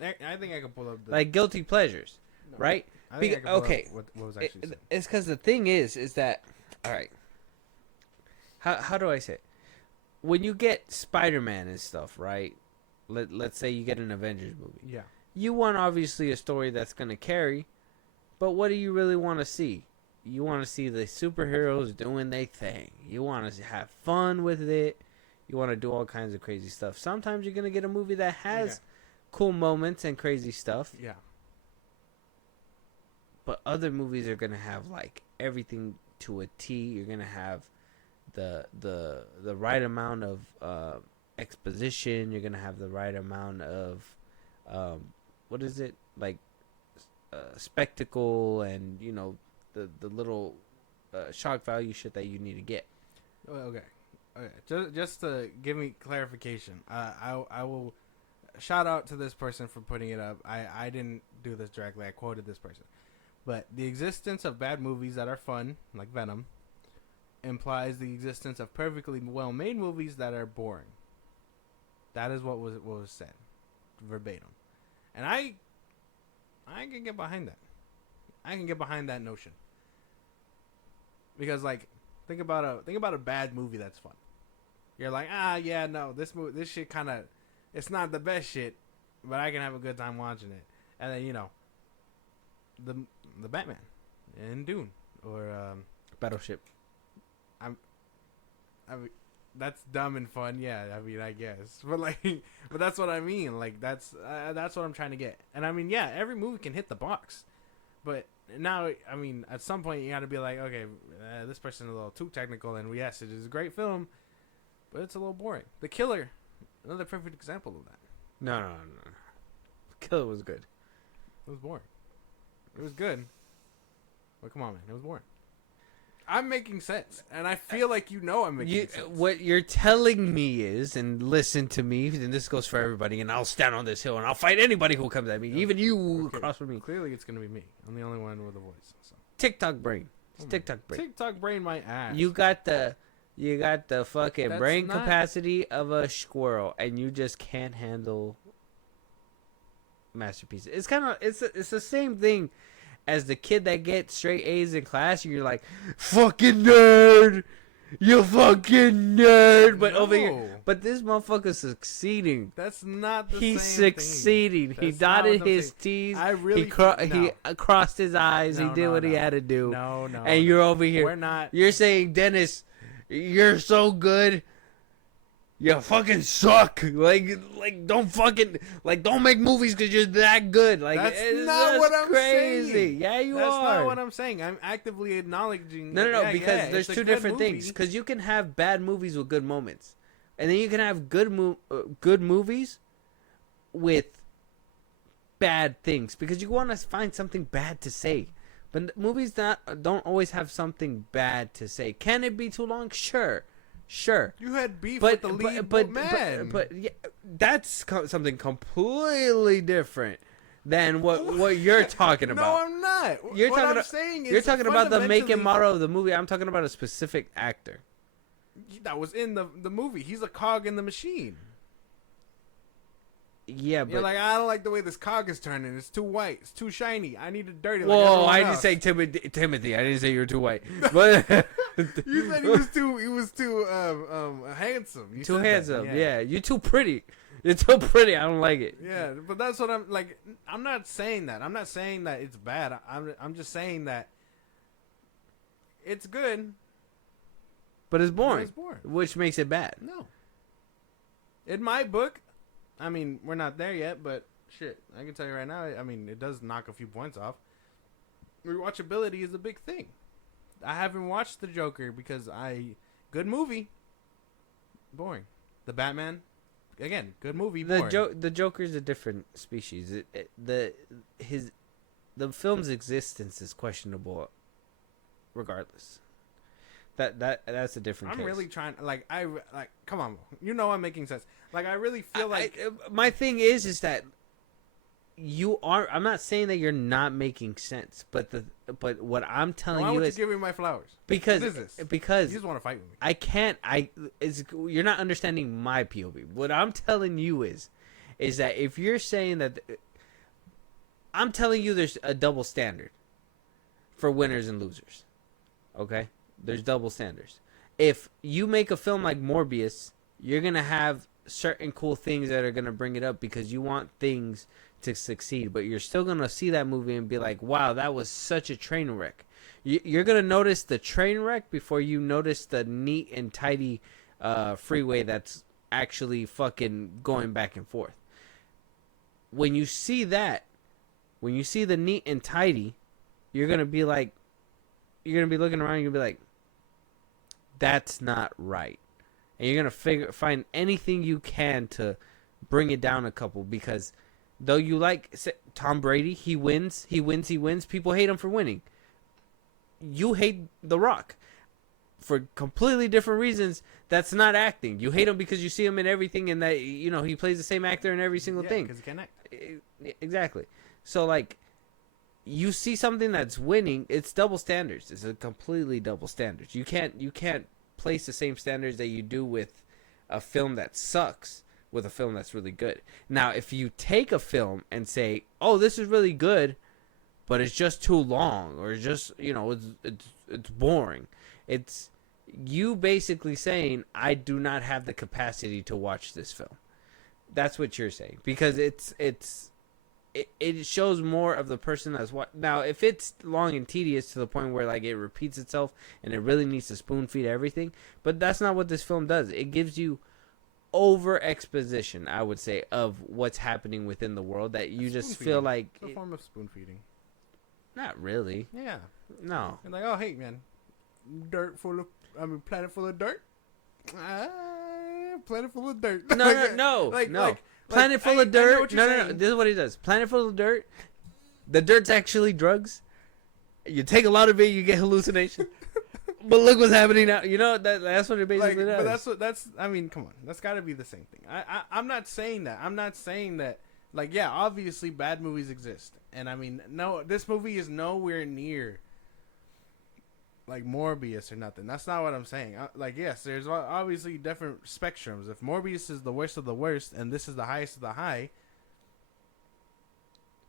I think I can pull up like guilty pleasures, right? I think I can pull up what was actually said. It's because the thing is that, all right, how do I say it? When you get Spider-Man and stuff, right? Let's say you get an Avengers movie. Yeah. You want obviously a story that's going to carry, but what do you really want to see? You want to see the superheroes doing their thing. You want to have fun with it. You want to do all kinds of crazy stuff. Sometimes you're going to get a movie that has cool moments and crazy stuff. Yeah. But other movies are going to have like everything to a T. You're going to have the right amount of exposition. You're going to have the right amount of what is it? Like spectacle and, the little shock value shit that you need to get. Okay. Just to give me clarification, I will shout out to this person for putting it up. I didn't do this directly. I quoted this person. But the existence of bad movies that are fun, like Venom, implies the existence of perfectly well-made movies that are boring. That is what was said, verbatim. And I can get behind that. I can get behind that notion. Because like think about a bad movie that's fun. You're like, this shit kind of, it's not the best shit, but I can have a good time watching it. And then the Batman and Dune or Battleship. I mean, that's dumb and fun, yeah. I mean, I guess, but that's what I mean. Like that's what I'm trying to get. And I mean, yeah, every movie can hit the box, but now, I mean, at some point you got to be like, okay, this person's a little too technical, and yes, it is a great film, but it's a little boring. The Killer, another perfect example of that. No. The Killer was good. It was boring. It was good, but come on, man, it was boring. I'm making sense, and I feel like I'm making sense. What you're telling me is, and listen to me, and this goes for everybody, and I'll stand on this hill, and I'll fight anybody who comes at me, even you across from me. Clearly, it's going to be me. I'm the only one with a voice. So. TikTok brain. It's TikTok brain. TikTok brain my ass. You got the fucking brain capacity of a squirrel, and you just can't handle masterpieces. It's kind of, it's the same thing as the kid that gets straight A's in class. You're like, fucking nerd, you fucking nerd. But over here, but this motherfucker's succeeding. That's not the He's same succeeding. Thing. He dotted his T's. He crossed his I's. He did what he had to do. No. And you're over here. We're not. You're saying, Dennis, you're so good. you fucking suck. Like don't fucking don't make movies because you're that good. Like That's it's not just what I'm crazy. saying. Yeah, you That's are. not what I'm saying. I'm actively acknowledging. No, yeah, because yeah, there's it's a two good different movie. things. Because you can have bad movies with good moments, and then you can have good movies with bad things. Because you want to find something bad to say, but movies don't always have something bad to say. Can it be too long? Sure. You had beef But with the lead man. but yeah, that's something completely different than what you're talking about. No, I'm not. You're what talking I'm about, saying is you're talking about the make and fundamentally- model of the movie. I'm talking about a specific actor. that was in the movie. He's a cog in the machine. Yeah, but You're like, I don't like the way this cog is turning. It's too white. It's too shiny. I need it dirty. Like whoa, everyone I didn't else. say Timothy. I didn't say you were too white. But You said he was too handsome. You too said that, handsome. Yeah, you're too pretty. You're too pretty. I don't like it. Yeah, but that's what I'm like. I'm not saying that. I'm not saying that it's bad. I'm just saying that it's good. But it's boring, It's boring. which makes it bad. No. In my book, I mean, we're not there yet, but shit, I can tell you right now. I mean, it does knock a few points off. Rewatchability is a big thing. I haven't watched The Joker because good movie, boring. The Batman, again, good movie, boring. The Joker's a different species. The film's existence is questionable, regardless. That's a different. I'm case. really trying. Come on, you know I'm making sense. Like, I really feel my thing is that you are. I'm not saying that you're not making sense, but what I'm telling why you would is you give me my flowers? because What is this? because You just want to fight with me. I can't. You're not understanding my POV. What I'm telling you is that if you're saying that, I'm telling you there's a double standard for winners and losers. Okay, there's double standards. If you make a film like Morbius, you're gonna have certain cool things that are gonna bring it up because you want things to succeed, but you're still gonna see that movie and be like, wow, that was such a train wreck. You're gonna notice the train wreck before you notice the neat and tidy freeway that's actually fucking going back and forth. When you see that, when you see the neat and tidy, you're gonna be like, you're gonna be looking around and you're gonna be like, that's not right. And you're gonna find anything you can to bring it down a couple, because though you like Tom Brady, he wins. People hate him for winning. You hate The Rock for completely different reasons. That's not acting. You hate him because you see him in everything, and that he plays the same actor in every single thing. Because he can act. Exactly. So like, you see something that's winning, it's double standards. It's a completely double standards. You can't place the same standards that you do with a film that sucks with a film that's really good. Now, if you take a film and say, "Oh, this is really good, but it's just too long," or just it's boring, it's you basically saying, "I do not have the capacity to watch this film." That's what you're saying, because it shows more of the person that's what. Now, if it's long and tedious to the point where like it repeats itself and it really needs to spoon feed everything, but that's not what this film does. It gives you over exposition, I would say, of what's happening within the world that you just feel like It's a form of spoon feeding. not really. Yeah. No. And like, oh hey man, planet full of dirt. Planet full of dirt. No. Planet full of dirt. No. This is what he does. Planet full of dirt. The dirt's actually drugs. You take a lot of it, you get hallucination. But look what's happening now. That's what it basically does. But that's I mean, come on. That's got to be the same thing. I'm not saying that. I'm not saying that. Like, yeah, obviously bad movies exist. And I mean, no, this movie is nowhere near like Morbius or nothing. That's not what I'm saying. Like, yes, there's obviously different spectrums. If Morbius is the worst of the worst and this is the highest of the high,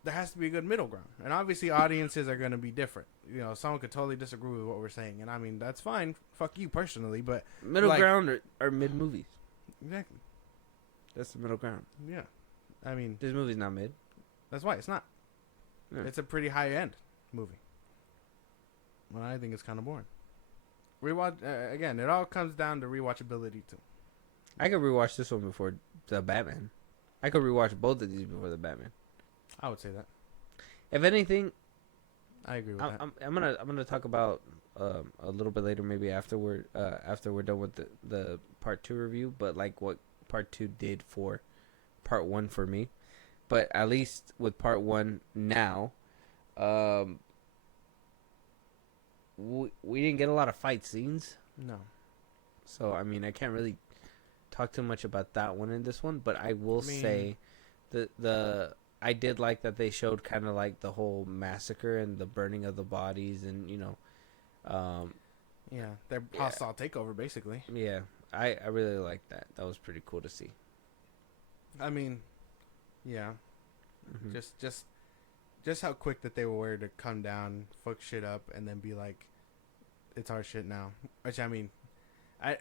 there has to be a good middle ground. And obviously audiences are going to be different. Someone could totally disagree with what we're saying. And I mean, that's fine. Fuck you personally, but middle ground are mid movies. Exactly. That's the middle ground. Yeah. I mean, This movie's not mid. that's why it's not. Yeah. It's a pretty high-end movie. Well, I think it's kind of boring. Rewatch again. It all comes down to rewatchability too. I could rewatch this one before the Batman. I could rewatch both of these before the Batman. I would say that. If anything, I agree with that. I'm gonna talk about a little bit later, maybe after we're done with the part 2 review, but like what part 2 did for part 1 for me. But at least with part 1 now, we didn't get a lot of fight scenes. No. So I mean, I can't really talk too much about that one in this one, but I will say the I did like that they showed kind of like the whole massacre and the burning of the bodies, and Yeah, their hostile takeover, basically. yeah, I really liked that. That was pretty cool to see. I mean, yeah, Mhm. just how quick that they were to come down, fuck shit up, and then be like, it's our shit now. Which I mean, I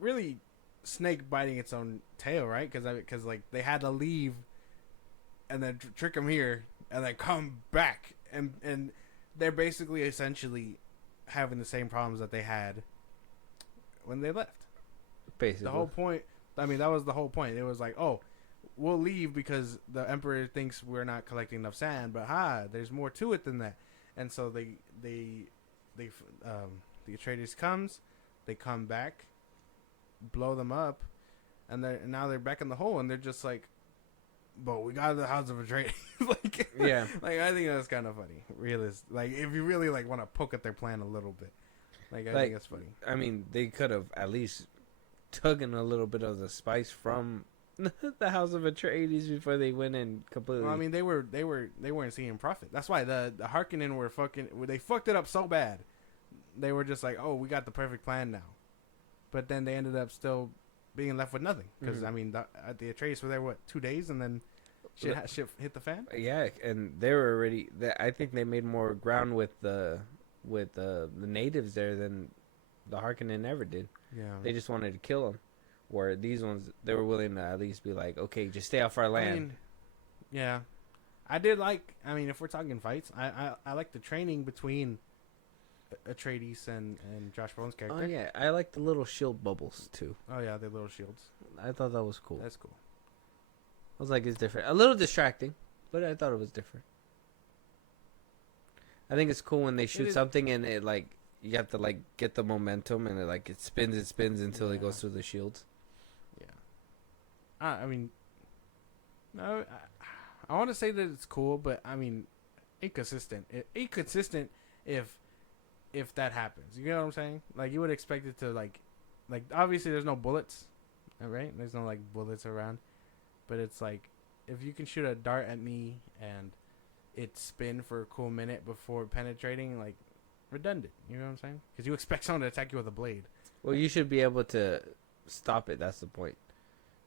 really snake biting its own tail, right? Because like they had to leave, and then trick them here, and then come back, and they're basically essentially having the same problems that they had when they left. Basically, The whole point. I mean, that was the whole point. It was like, oh, we'll leave because the Emperor thinks we're not collecting enough sand, but there's more to it than that. And so the Atreides comes, they come back, blow them up, and now they're back in the hole, and they're just like, but we got the House of Atreides. Like, yeah, like I think that's kind of funny. Like if you really like want to poke at their plan a little bit, like I think that's funny. I mean, they could have at least taken a little bit of the spice from the House of Atreides before they went in completely. Well, I mean, they weren't seeing profit. That's why the Harkonnen were they fucked it up so bad. They were just like, oh, we got the perfect plan now, but then they ended up still being left with nothing because I mean, the Atreides were there 2 days, and then shit hit the fan. Yeah, and they were already. I think they made more ground with the natives there than the Harkonnen ever did. Yeah, They just wanted to kill them. Where these ones, they were willing to at least be like, okay, just stay off our land. I mean, yeah, I did like. I mean, if we're talking fights, I like the training between Atreides and Josh Brolin's character. Oh yeah, I like the little shield bubbles too. Oh yeah, their little shields. I thought that was cool. That's cool. I was like, it's different. A little distracting, but I thought it was different. I think it's cool when they shoot something and it like you have to like get the momentum and it spins until it goes through the shields. Yeah. I mean, no, I want to say that it's cool, but I mean, inconsistent. Inconsistent if that happens. You know what I'm saying? Like you would expect it to like obviously there's no bullets, right? There's no like bullets around, but it's like if you can shoot a dart at me and it spin for a cool minute before penetrating, like redundant. You know what I'm saying? Because you expect someone to attack you with a blade. Well, you should be able to stop it. That's the point.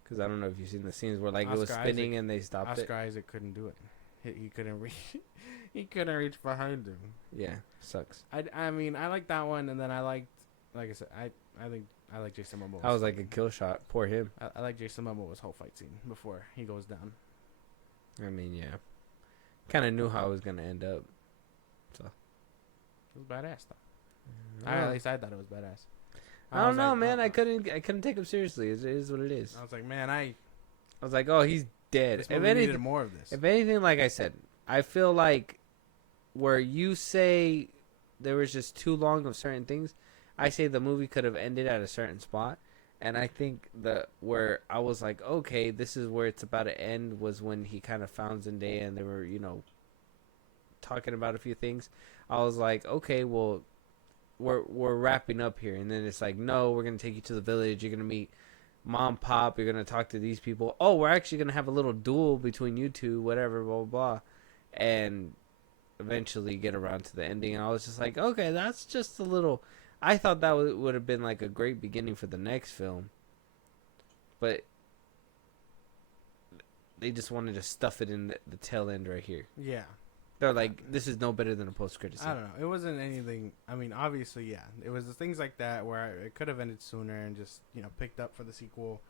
Because I don't know if you've seen the scenes where like it was spinning and they stopped it. Oscar Isaac couldn't do it. He couldn't reach. He couldn't reach behind him. Yeah, sucks. I mean, I like that one, and then I liked, like I said, I think I like Jason Momoa. I was like a kill shot. Poor him. I like Jason Momoa's whole fight scene before he goes down. I mean, yeah. Kind of knew how it was gonna end up. So It was badass though. At least I thought it was badass. I don't know, man. I couldn't take him seriously. It is what it is. I was like, man, I was like, oh, he's dead. This movie needed more of this. If anything, like I said, I feel like where you say there was just too long of certain things, I say the movie could have ended at a certain spot. And I think where I was like, okay, this is where it's about to end was when he kind of found Zendaya and they were, talking about a few things. I was like, okay, well, we're wrapping up here. And then it's like, no, we're going to take you to the village. You're going to meet Mom, Pop. You're going to talk to these people. Oh, we're actually going to have a little duel between you two, whatever, blah, blah, blah. And eventually get around to the ending. And I was just like, okay, that's just a little... I thought that would have been like a great beginning for the next film, but they just wanted to stuff it in the tail end right here. Yeah, they're like, this is no better than a post-credit scene. I don't know. It wasn't anything. I mean, obviously, yeah, it was the things like that where it could have ended sooner and just picked up for the sequel,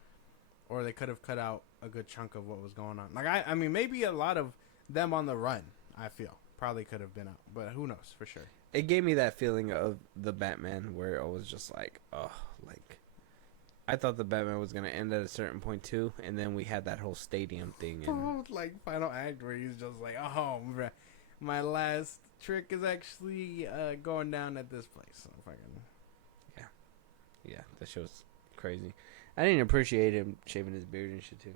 or they could have cut out a good chunk of what was going on. Like I mean, maybe a lot of them on the run. I feel probably could have been out, but who knows for sure. It gave me that feeling of the Batman where I was just like, oh, like I thought the Batman was gonna end at a certain point too, and then we had that whole stadium thing. And Like final act where he's just like, oh, bruh, my last trick is actually going down at this place. So fucking. yeah, that show's crazy. I didn't appreciate him shaving his beard and shit too.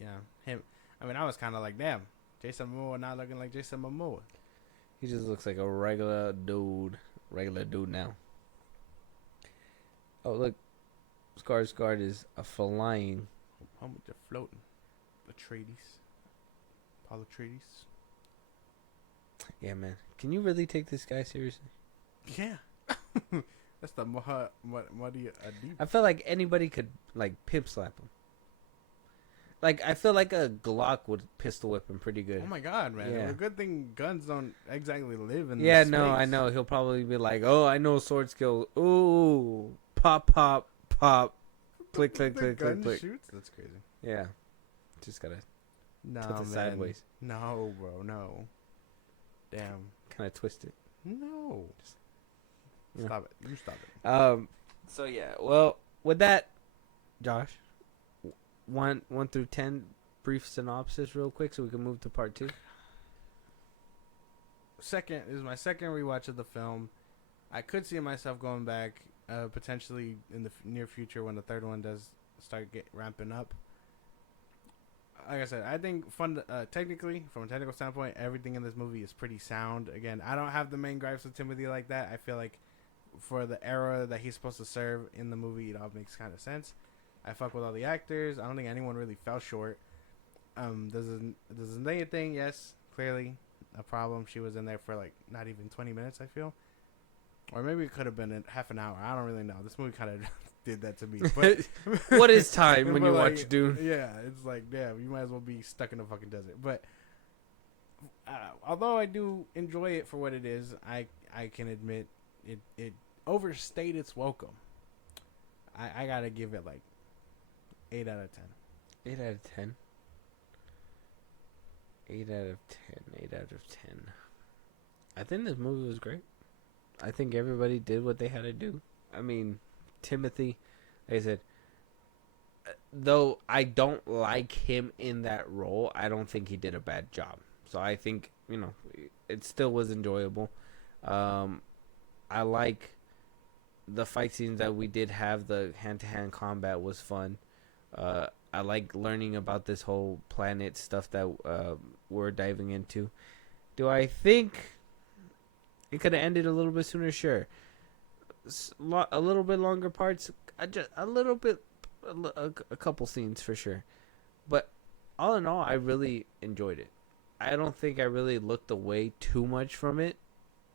Yeah, him. I mean, I was kind of like, damn, Jason Momoa not looking like Jason Momoa. He just looks like a regular dude now. Oh look, Skarsgård is a flying. How much they're floating? Atreides. Paul Atreides. Yeah, man. Can you really take this guy seriously? Yeah. That's the Muddy Adib. I feel like anybody could like pimp slap him. Like I feel like a Glock would pistol whip him pretty good. Oh my god, man! Yeah. Well, good thing guns don't exactly live in. Yeah, this no, space. I know. He'll probably be like, "Oh, I know sword skill. Ooh, pop, pop, pop, click, click, The click, gun click, click." shoots? That's crazy. Yeah, just gotta No, tilt it man. sideways, No, bro. No. Damn. kind of twist it. No. Yeah. Stop it. You stop it. So yeah, well, with that, Josh, 1 through 10, brief synopsis, real quick, so we can move to part 2. Second is my second rewatch of the film. I could see myself going back, potentially in the near future when the third one does start ramping up. Like I said, I think technically, from a technical standpoint, everything in this movie is pretty sound. Again, I don't have the main gripes with Timothy like that. I feel like for the era that he's supposed to serve in the movie, it all makes kind of sense. I fuck with all the actors. I don't think anyone really fell short. The Zendaya thing, yes, clearly a problem. She was in there for like not even 20 minutes, I feel. Or maybe it could have been half an hour. I don't really know. This movie kind of did that to me. But What is time when but you like, watch Dune? Yeah, it's like, damn, you might as well be stuck in the fucking desert. But although I do enjoy it for what it is, I can admit it overstayed its welcome. I gotta give it like 8 out of 10. 8 out of 10. 8 out of 10. 8 out of 10. I think this movie was great. I think everybody did what they had to do. I mean, Timothy, like I said, though I don't like him in that role, I don't think he did a bad job. So I think, it still was enjoyable. I like the fight scenes that we did have. The hand-to-hand combat was fun. I like learning about this whole planet stuff that we're diving into. Do I think it could have ended a little bit sooner? Sure. A little bit longer parts. A couple scenes for sure. But all in all, I really enjoyed it. I don't think I really looked away too much from it,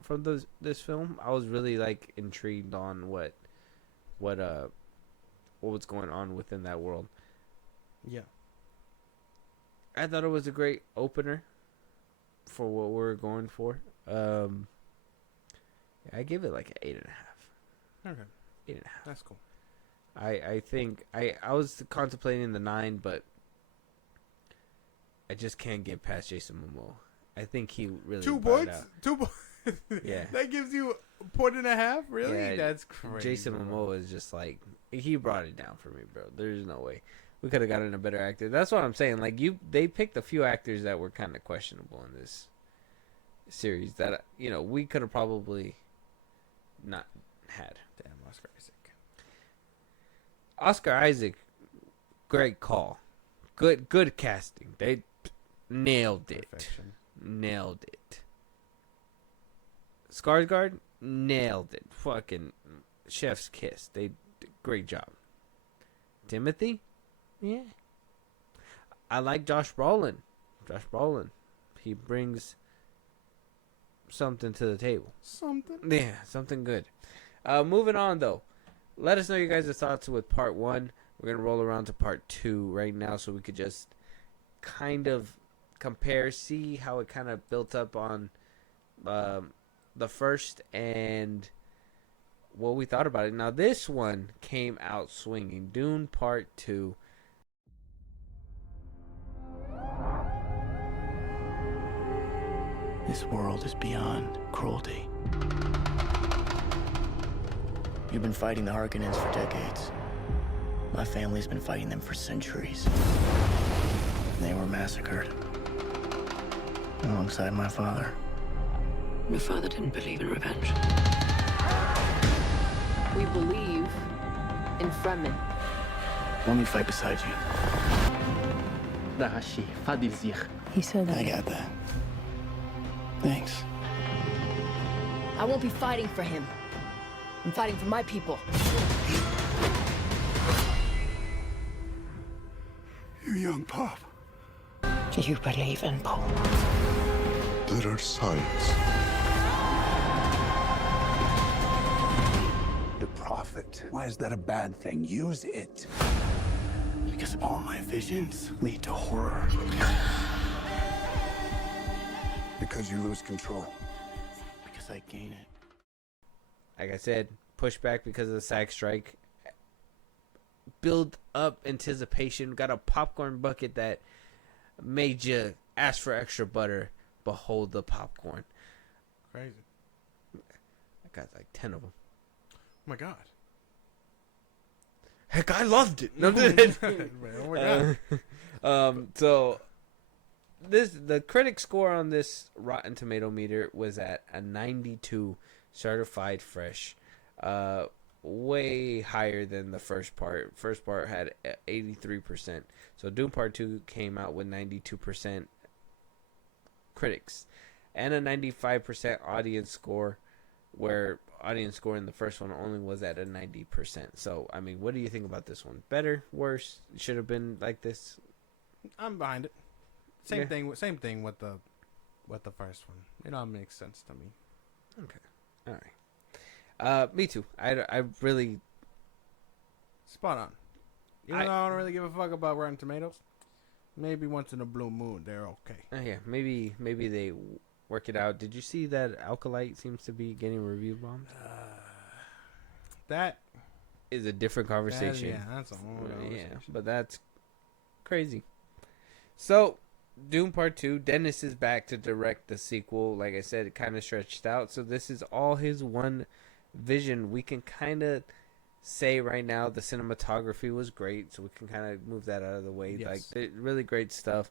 from this film. I was really like intrigued on what was going on within that world. Yeah. I thought it was a great opener for what we're going for. I give it like an 8.5. Okay. 8.5. That's cool. I think I was contemplating the 9, but I just can't get past Jason Momoa. I think he really 2 brought points? out. 2 points? Yeah. That gives you a point and a half? Really? Yeah, That's crazy. Jason Momoa is just like, he brought it down for me, bro. There's no way. We could have gotten a better actor. That's what I'm saying. Like, they picked a few actors that were kind of questionable in this series that, we could have probably not had. Damn, Oscar Isaac. Oscar Isaac, great call. Good casting. They nailed it. Perfection. Nailed it. Skarsgård, nailed it. Fucking chef's kiss. They did great job. Timothy, yeah. I like Josh Brolin. He brings something to the table. Something. Yeah, something good. Moving on though. Let us know your guys' thoughts with part 1. We're gonna roll around to part 2 right now, so we could just kind of compare, see how it kind of built up on the first and what we thought about it. Now this one came out swinging. Dune Part 2. This world is beyond cruelty. You've been fighting the Harkonnens for decades. My family's been fighting them for centuries. They were massacred alongside my father. Your father didn't believe in revenge. We believe in Fremen. Let me fight beside you. He said I got that. Thanks. I won't be fighting for him. I'm fighting for my people. You young pup. Do you believe in Paul? There are signs. The prophet. Why is that a bad thing? Use it. Because all my visions lead to horror. Because you lose control. Because I gain it. Like I said, pushback because of the SAG strike. Build up anticipation. Got a popcorn bucket that made you ask for extra butter. Behold the popcorn. Crazy. I got like 10 of them. Oh my god. Heck, I loved it. No, Oh my god. so the critic score on this Rotten Tomato meter was at a 92, certified fresh. Way higher than the first part. First part had 83%. So Dune Part 2 came out with 92% critics and a 95% audience score, where audience score in the first one only was at a 90%. So, I mean, what do you think about this one? Better? Worse? Should have been like this? I'm behind it. Same Yeah. thing. Same thing with the first one. It all makes sense to me. Okay. All right. Me too. I really... Spot on. Even though I don't really give a fuck about Rotten Tomatoes, maybe once in a blue moon they're okay. yeah, maybe they work it out. Did you see that Alkalite seems to be getting review bombed? That Is a different conversation. yeah, that's a whole Yeah, but that's crazy. So, Dune Part 2, Dennis is back to direct the sequel. Like I said, it kind of stretched out. So this is all his one vision. We can kind of say right now the cinematography was great. So we can kind of move that out of the way. Yes. Like, really great stuff.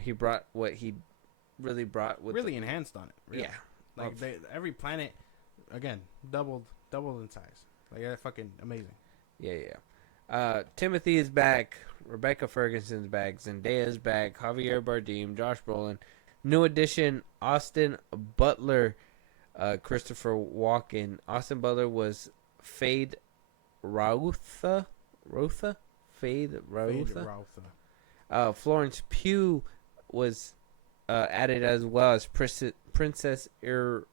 He brought what he really brought with really enhanced on it. Really. Yeah. Like every planet, again, doubled in size. Like that's fucking amazing. Yeah. Timothy is back. Rebecca Ferguson's back. Zendaya's back. Javier Bardem, Josh Brolin. New addition, Austin Butler, Christopher Walken. Austin Butler was Fade Rautha. Fade Rautha. Florence Pugh was added as well as Princess Urlan.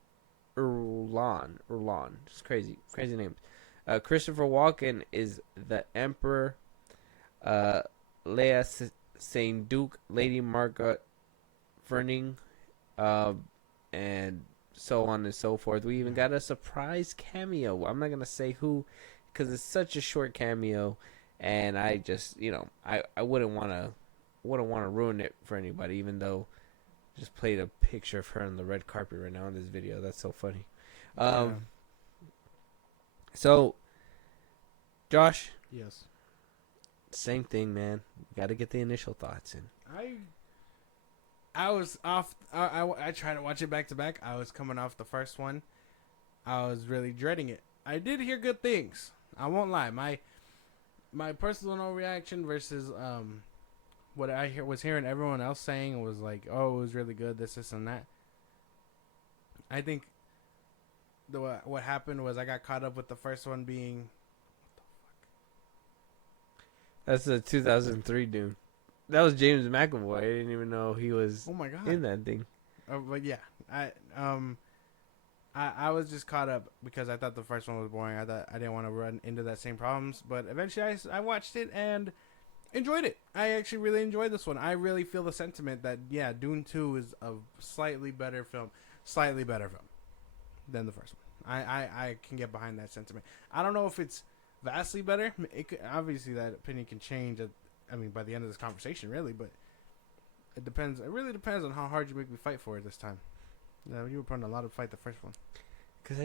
Just crazy names. Christopher Walken is the Emperor. Leia Saint Duke, Lady Margaret Ferning, and so on and so forth. We even got a surprise cameo. I'm not gonna say who, because it's such a short cameo, and I just, I wouldn't want to ruin it for anybody. Even though I just played a picture of her on the red carpet right now in this video. That's so funny. So, Josh. Yes. Same thing, man. Got to get the initial thoughts in. I was off. I tried to watch it back to back. I was coming off the first one. I was really dreading it. I did hear good things. I won't lie. My personal reaction versus what I was hearing everyone else saying was like, oh, it was really good. This and that. I think what happened was I got caught up with the first one being. That's the 2003 Dune. That was James McAvoy. I didn't even know he was Oh my god. in that thing. But yeah, I was just caught up because I thought the first one was boring. I thought I didn't want to run into that same problems, but eventually I watched it and enjoyed it. I actually really enjoyed this one. I really feel the sentiment that Dune 2 is a slightly better film than the first one. I can get behind that sentiment. I don't know if it's vastly better. Obviously, that opinion can change. By the end of this conversation, really, but it depends. It really depends on how hard you make me fight for it this time. You were putting a lot of fight the first one. Because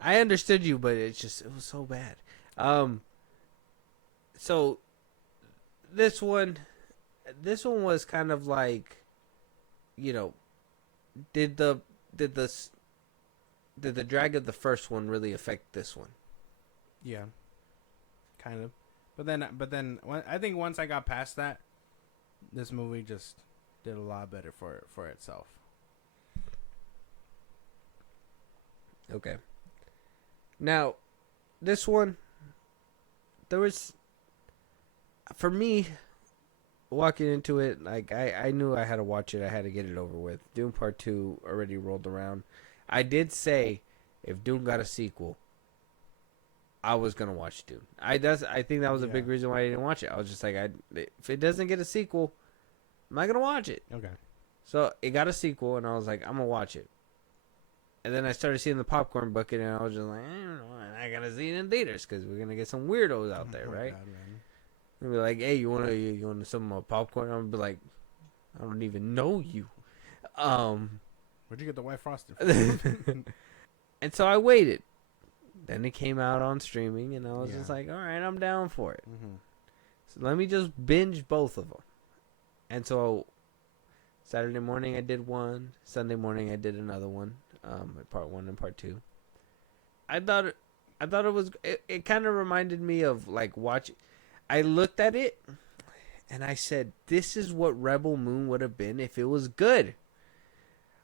I understood you, but it was so bad. So this one, was kind of like, you know, did the drag of the first one really affect this one? Yeah, kind of. But then, I think once I got past that, this movie just did a lot better for itself. Okay. Now, this one, there was, for me, walking into it, like, I knew I had to watch it. I had to get it over with. Dune Part 2 already rolled around. I did say, if Dune got a sequel, I was going to watch Dune. I think that was a big reason why I didn't watch it. I was just like, if it doesn't get a sequel, I'm not going to watch it. Okay. So, it got a sequel, and I was like, I'm going to watch it. And then I started seeing the popcorn bucket, and I was just like, I gotta see it in theaters because we're gonna get some weirdos out there, right? God, man. And be like, hey, you want some popcorn? I'm gonna be like, I don't even know you. Where'd you get the white frosting from? And so I waited. Then it came out on streaming, and I was Yeah. just like, all right, I'm down for it. Mm-hmm. So let me just binge both of them. And so Saturday morning I did one. Sunday morning I did another one. Part 1 and part 2. I thought it was. It kind of reminded me of like watch. I looked at it, and I said, "This is what Rebel Moon would have been if it was good."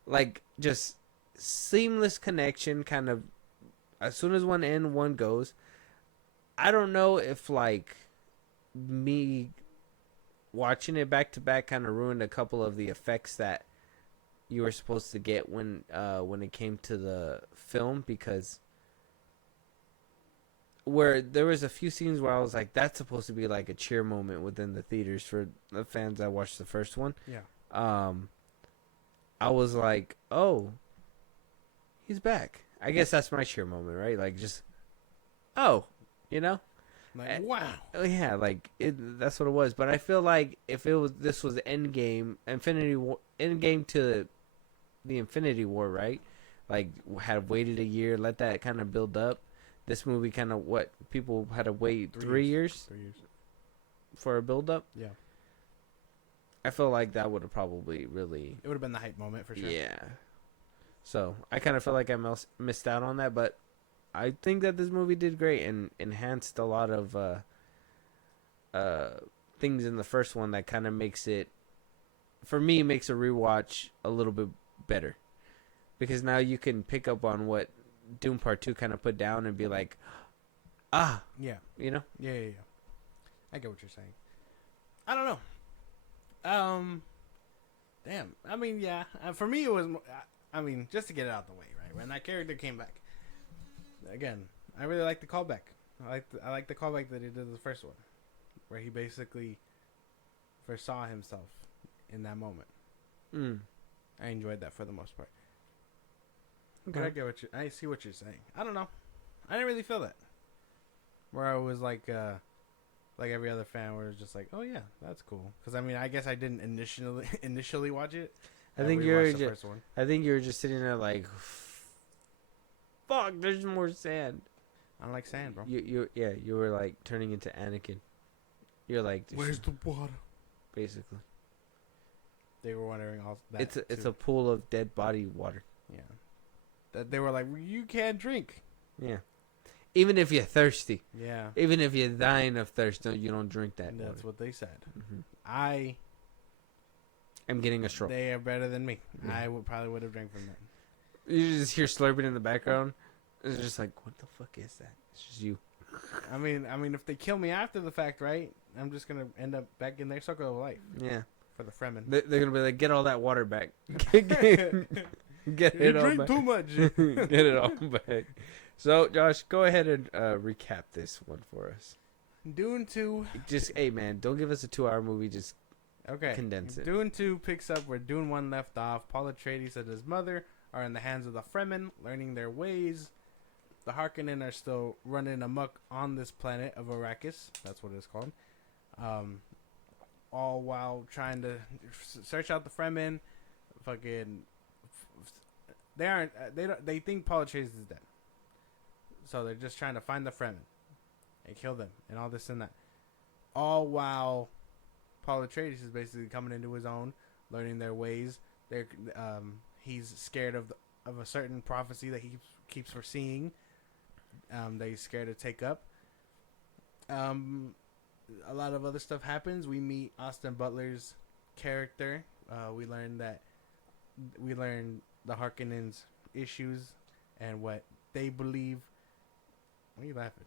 Like just seamless connection, kind of. As soon as one end, one goes. I don't know if like me watching it back to back kind of ruined a couple of the effects that you were supposed to get when it came to the film, because where there was a few scenes where I was like, that's supposed to be like a cheer moment within the theaters for the fans that watched the first one. Yeah. I was like, oh, he's back. I guess that's my cheer moment, right? Like just, oh, you know? Like, wow. Oh yeah, like that's what it was. But I feel like if this was Endgame, Endgame to the Infinity War, right? Like had waited a year, let that kind of build up. This movie kind of people had to wait 3 years 3 years for a build up. Yeah. I feel like that would have probably really, It would have been the hype moment for sure. yeah. So I kind of feel like I missed out on that, but I think that this movie did great and enhanced a lot of things in the first one that kind of makes it, for me, makes a rewatch a little bit better, because now you can pick up on what Doom Part 2 kind of put down and be like, ah, Yeah. you know? Yeah. I get what you're saying. I don't know. Damn. I mean, yeah. For me, it was. I mean, just to get it out the way, right? When that character came back, again, I really like the callback. I like the callback that he did to the first one, where he basically first saw himself in that moment. I enjoyed that for the most part. Okay. But I see what you're saying. I don't know. I didn't really feel that. Where I was like every other fan, where it was just like, oh yeah, that's cool. Because I mean, I guess I didn't initially watch it. I think you were just sitting there like, fuck, there's more sand. I don't like sand, bro. You were like turning into Anakin. You're like, Where's the water? Basically, They were wondering all that. it's a pool of dead body water. Yeah. That they were like, you can't drink. Yeah, even if you're thirsty, Yeah. even if you're dying of thirst, you don't drink that. And that's water. what they said. Mm-hmm. I'm getting a straw. They are better than me. Yeah. I probably would have drank from them. You just hear slurping in the background. It's just like, what the fuck is that? It's just you. I mean, if they kill me after the fact, right? I'm just gonna end up back in their circle of life Yeah. for the Fremen. They're gonna be like, get all that water back. Get You it all drink back. too much. Get it all back. So, Josh, go ahead and recap this one for us. Dune 2. Just, hey, man, don't give us a 2-hour movie. Just Okay. condense it. Dune 2 picks up where Dune 1 left off. Paul Atreides and his mother are in the hands of the Fremen, learning their ways. The Harkonnen are still running amok on this planet of Arrakis. That's what it's called. All while trying to search out the Fremen. Fucking, they think Paul Atreides is dead. So they're just trying to find the Fremen and kill them and all this and that. all while Paul Atreides is basically coming into his own, learning their ways. He's scared of a certain prophecy that he keeps foreseeing. That he's scared to take up. A lot of other stuff happens. We meet Austin Butler's character. We learn the Harkonnens' issues and what they believe. Why are you laughing?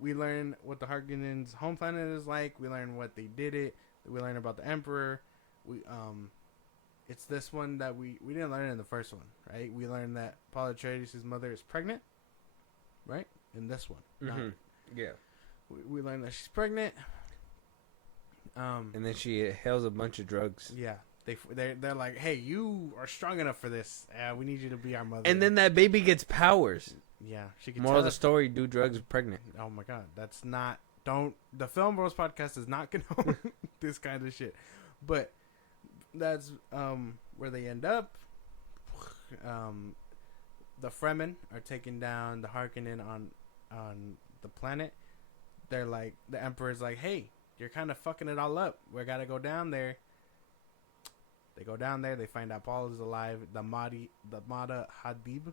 We learn what the Harkonnens' home planet is like. We learn what they did it. We learn about the Emperor. It's this one that we didn't learn in the first one, right? We learned that Paul Atreides' mother is pregnant, right? In this one, Yeah. We learned that she's pregnant. And then she hails a bunch of drugs. Yeah, they're like, hey, you are strong enough for this. We need you to be our mother. And then that baby gets powers. Yeah, she can. Moral of the story: do drugs pregnant. Oh my god, that's not. Don't the FilmBros podcast is not condone this kind of shit, but that's where they end up. The Fremen are taking down the Harkonnen on the planet. They're like, the Emperor's like, hey, you're kind of fucking it all up. We gotta go down there. They go down there. They find out Paul is alive. The Mada Hadib.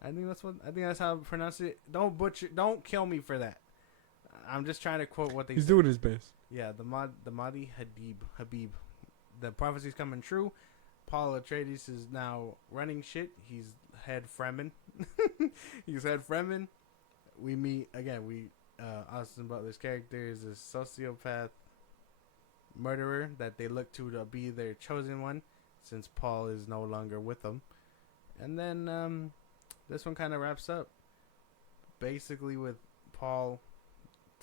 I think that's how I pronounce it. Don't kill me for that. I'm just trying to quote what they said. doing his best. Yeah, the Mahdi Habib. The prophecy's coming true. Paul Atreides is now running shit. He's head Fremen. He's head Fremen. We meet again. Austin Butler's character is a sociopath murderer that they look to be their chosen one, since Paul is no longer with them. And then this one kind of wraps up basically with Paul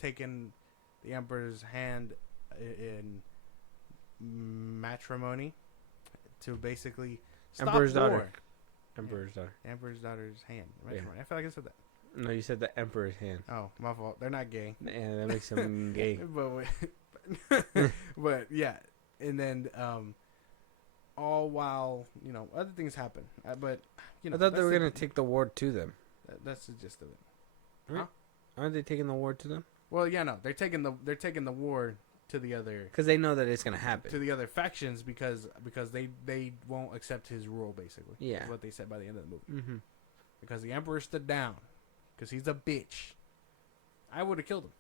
taking the Emperor's hand in matrimony to basically stop Emperor's war. daughter. Emperor's daughter. Emperor's daughter's hand. Yeah. I feel like I said that. No, you said the Emperor's hand. Oh, my fault. They're not gay. Yeah, that makes him gay. but yeah, and then all while other things happen. But I thought they were gonna take the ward to them. That's the gist of it. Huh? Aren't they taking the ward to them? Well, yeah, no, they're taking the war to the other, because they know that it's gonna happen to the other factions because they won't accept his rule, basically. Yeah, that's what they said by the end of the movie. Mm-hmm. Because the Emperor stood down because he's a bitch. I would have killed him.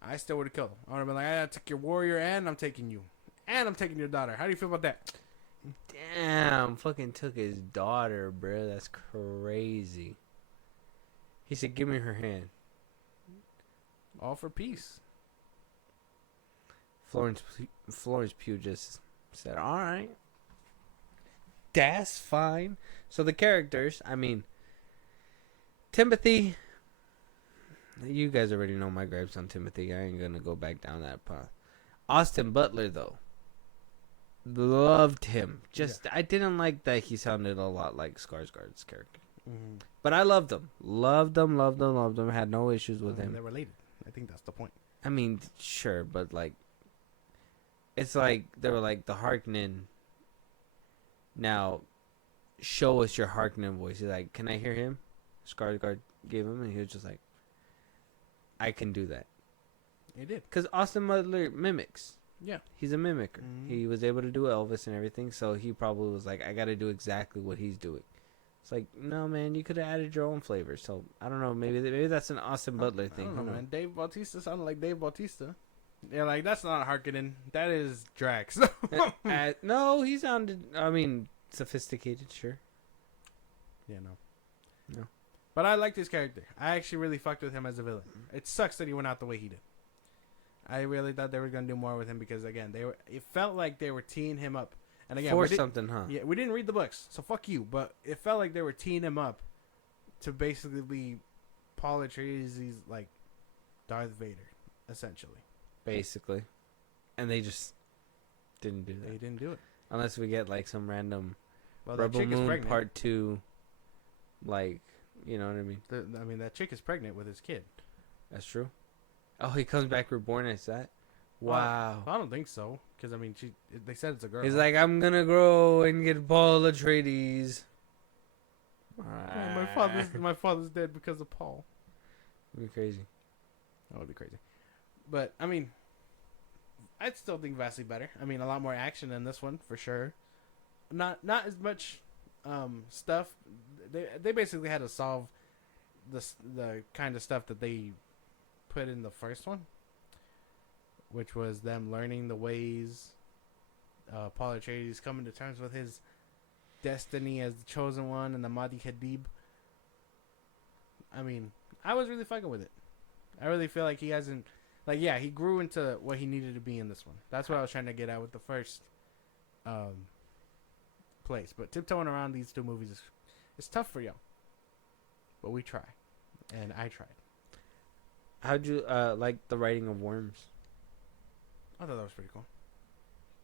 I still would have killed him. I would have been like, I took your warrior and I'm taking you. And I'm taking your daughter. How do you feel about that? Damn, fucking took his daughter, bro. That's crazy. He said, give me her hand. All for peace. Florence Pugh just said, all right. That's fine. So the characters, I mean, Timothy, you guys already know my gripes on Timothy. I ain't gonna go back down that path. Austin Butler, though, loved him. I didn't like that he sounded a lot like Skarsgård's character. Mm-hmm. But I loved him. Loved him. Had no issues with him. They're related. I think that's the point. I mean, sure, but like, it's like they were like the Harkonnen. Now, show us your Harkonnen voice. He's like, can I hear him? Skarsgård gave him, and he was just like, I can do that. He did. Because Austin Butler mimics. Yeah. He's a mimicker. Mm-hmm. He was able to do Elvis and everything, so he probably was like, I got to do exactly what he's doing. It's like, no, man, you could have added your own flavor. So, I don't know. Maybe that's an Austin Butler thing. I don't know, man. Dave Bautista sounded like Dave Bautista. Yeah, like, that's not Harkonnen. That is Drax. No, he sounded, I mean, sophisticated, sure. Yeah, no. No. But I liked his character. I actually really fucked with him as a villain. It sucks that he went out the way he did. I really thought they were going to do more with him because, again, it felt like they were teeing him up. And again, For something, huh? Yeah, we didn't read the books, so fuck you. But it felt like they were teeing him up to basically be Paul Atreides' like Darth Vader, essentially. Basically. And they just didn't do that. They didn't do it. Unless we get like some random Well, Rebel that chick is Moon pregnant. Part 2, like, you know what I mean? That chick is pregnant with his kid. That's true. Oh, he comes back reborn as that? Wow. Well, I don't think so, because I mean, they said it's a girl. He's like, I'm gonna grow and get Paul Atreides. My father's dead because of Paul. It'd be crazy. That would be crazy. But I mean, I'd still think vastly better. I mean, a lot more action in this one for sure. Not as much stuff. They basically had to solve the kind of stuff that they put in the first one, which was them learning the ways. Paul Atreides coming to terms with his destiny as the chosen one and the Mahdi Hadib. I mean, I was really fucking with it. I really feel like he hasn't, like, yeah, he grew into what he needed to be in this one. That's what I was trying to get at with the first place. But tiptoeing around these two movies is tough for y'all. But we try. And I tried. How'd you like the writing of Worms? I thought that was pretty cool.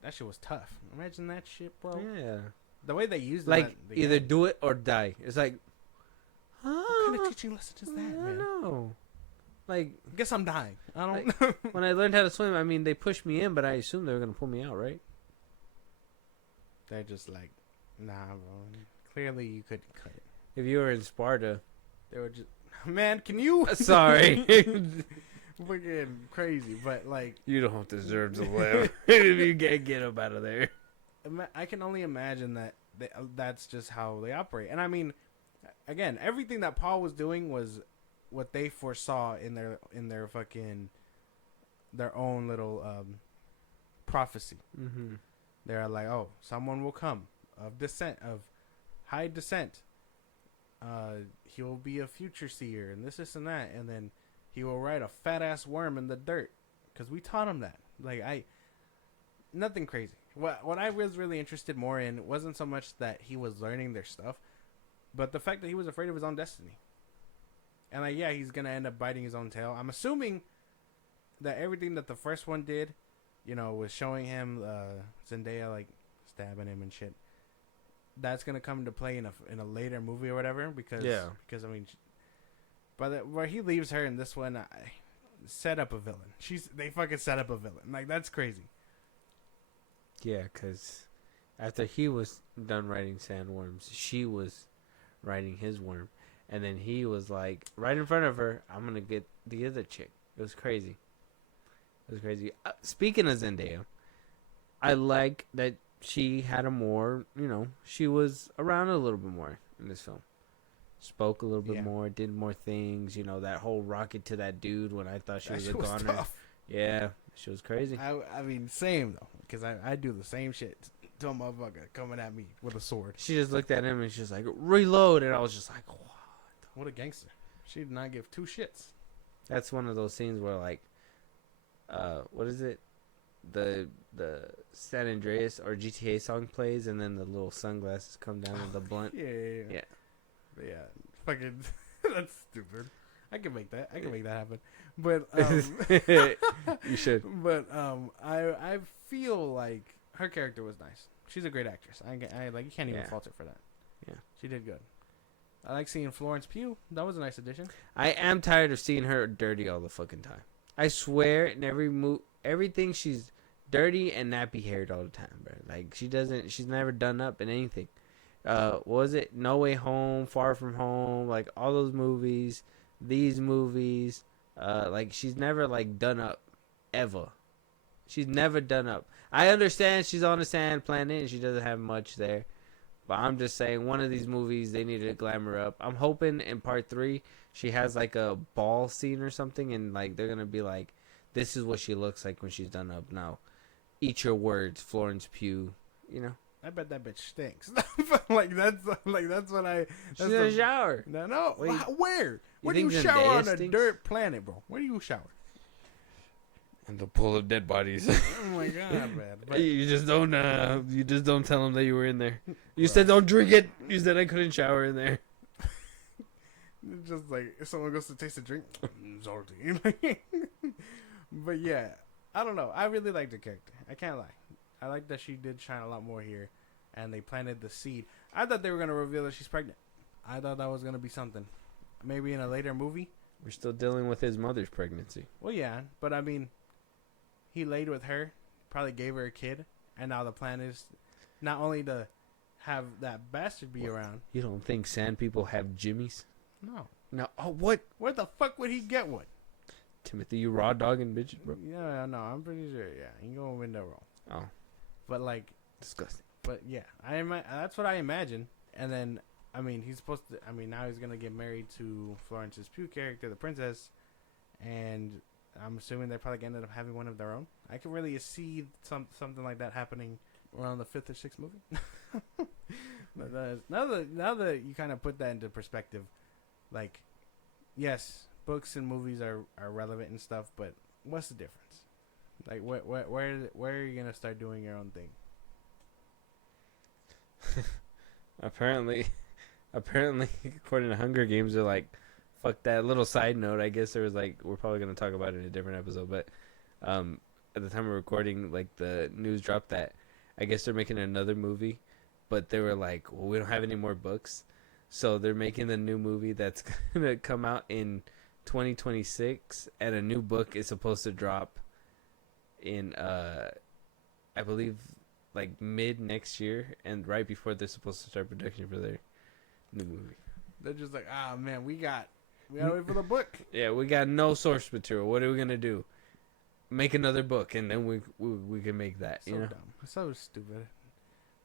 That shit was tough. Imagine that shit, bro. Yeah. The way they used it. Like, either do it or die. It's like, what kind of teaching lesson is that, man? I don't know. Like, Guess I'm dying. I don't like, know. when I learned how to swim, I mean, they pushed me in, but I assumed they were going to pull me out, right? They're just like, nah, bro. Clearly you couldn't cut it. If you were in Sparta. They were just, man, can you? Sorry. Fucking crazy, but like, You don't deserve to live if you can't get up out of there. I can only imagine that that's just how they operate. And I mean, again, everything that Paul was doing was what they foresaw in their fucking their own little prophecy. Mm-hmm. They're like, oh, someone will come of high descent. He will be a future seer and this and that, and then he will ride a fat ass worm in the dirt because we taught him that. Like, nothing crazy. What I was really interested more in wasn't so much that he was learning their stuff, but the fact that he was afraid of his own destiny. And like, yeah, he's gonna end up biting his own tail. I'm assuming that everything that the first one did, you know, was showing him Zendaya like stabbing him and shit. That's gonna come into play in a later movie or whatever, because I mean, where he leaves her in this one, set up a villain. They fucking set up a villain. Like, that's crazy. Yeah, because after he was done writing sandworms, she was writing his worm. And then he was like, right in front of her, I'm going to get the other chick. It was crazy. Speaking of Zendaya, I like that she had a more, you know, she was around a little bit more in this film. Spoke a little bit more, did more things. You know, that whole rocket to that dude when I thought she was a goner. Tough. Yeah, she was crazy. I mean, same though, because I do the same shit to a motherfucker coming at me with a sword. She just looked at him and she's like, reload. And I was just like, what a gangster. She did not give two shits. That's one of those scenes where, like, what is it? The San Andreas or GTA song plays, and then the little sunglasses come down with the blunt. Yeah. Fucking, that's stupid. I can make that happen. But You should. But I feel like her character was nice. She's a great actress. I like, you can't even fault her for that. Yeah, she did good. I like seeing Florence Pugh. That was a nice addition. I am tired of seeing her dirty all the fucking time. I swear, in everything she's dirty and nappy haired all the time, bro. Like, she's never done up in anything. What was it? No Way Home, Far From Home, like all those movies, these movies. Like, she's never like done up, ever. She's never done up. I understand she's on a sand planet and she doesn't have much there. But I'm just saying, one of these movies, they need to glamour up. I'm hoping in part 3, she has like a ball scene or something, and like they're gonna be like, this is what she looks like when she's done up. Now, eat your words, Florence Pugh. You know. I bet that bitch stinks. that's what I. She's in a shower. No. Wait, where? Where do think you shower on a stinks? dirt planet, bro? Where do you shower? In the pool of dead bodies. Oh my god, man! But You just don't tell them that you were in there. You said don't drink it. You said I couldn't shower in there. it's just like if someone goes to taste a drink, salty. But yeah, I don't know. I really liked the character. I can't lie. I like that she did shine a lot more here, and they planted the seed. I thought they were gonna reveal that she's pregnant. I thought that was gonna be something, maybe in a later movie. We're still dealing with his mother's pregnancy. Well, yeah, but I mean, he laid with her, probably gave her a kid, and now the plan is not only to have that bastard be around. You don't think sand people have jimmies? No. No. Oh, what? Where the fuck would he get one? Timothy, you raw dogging bitch, bro. Yeah, no, I'm pretty sure. Yeah, he gonna win that role. Oh, But like, disgusting. but yeah, that's what I imagine. And then, I mean, he's supposed to. I mean, now he's gonna get married to Florence's Pugh character, the princess, and I'm assuming they probably ended up having one of their own. I can really see something like that happening around the 5th or 6th movie. But now that you kind of put that into perspective, like, yes, books and movies are relevant and stuff, but what's the difference? Like, where are you gonna start doing your own thing? Apparently, according to Hunger Games, they're like, fuck that. Little side note, I guess there was like, we're probably gonna talk about it in a different episode, but at the time of recording, like the news dropped that I guess they're making another movie, but they were like, well, we don't have any more books, so they're making the new movie that's gonna come out in 2026, and a new book is supposed to drop in I believe like mid next year, and right before they're supposed to start production for their new movie. They're just like, ah, man, we gotta wait for the book. Yeah, we got no source material. What are we gonna do? Make another book, and then we can make that. So you know? dumb, so stupid.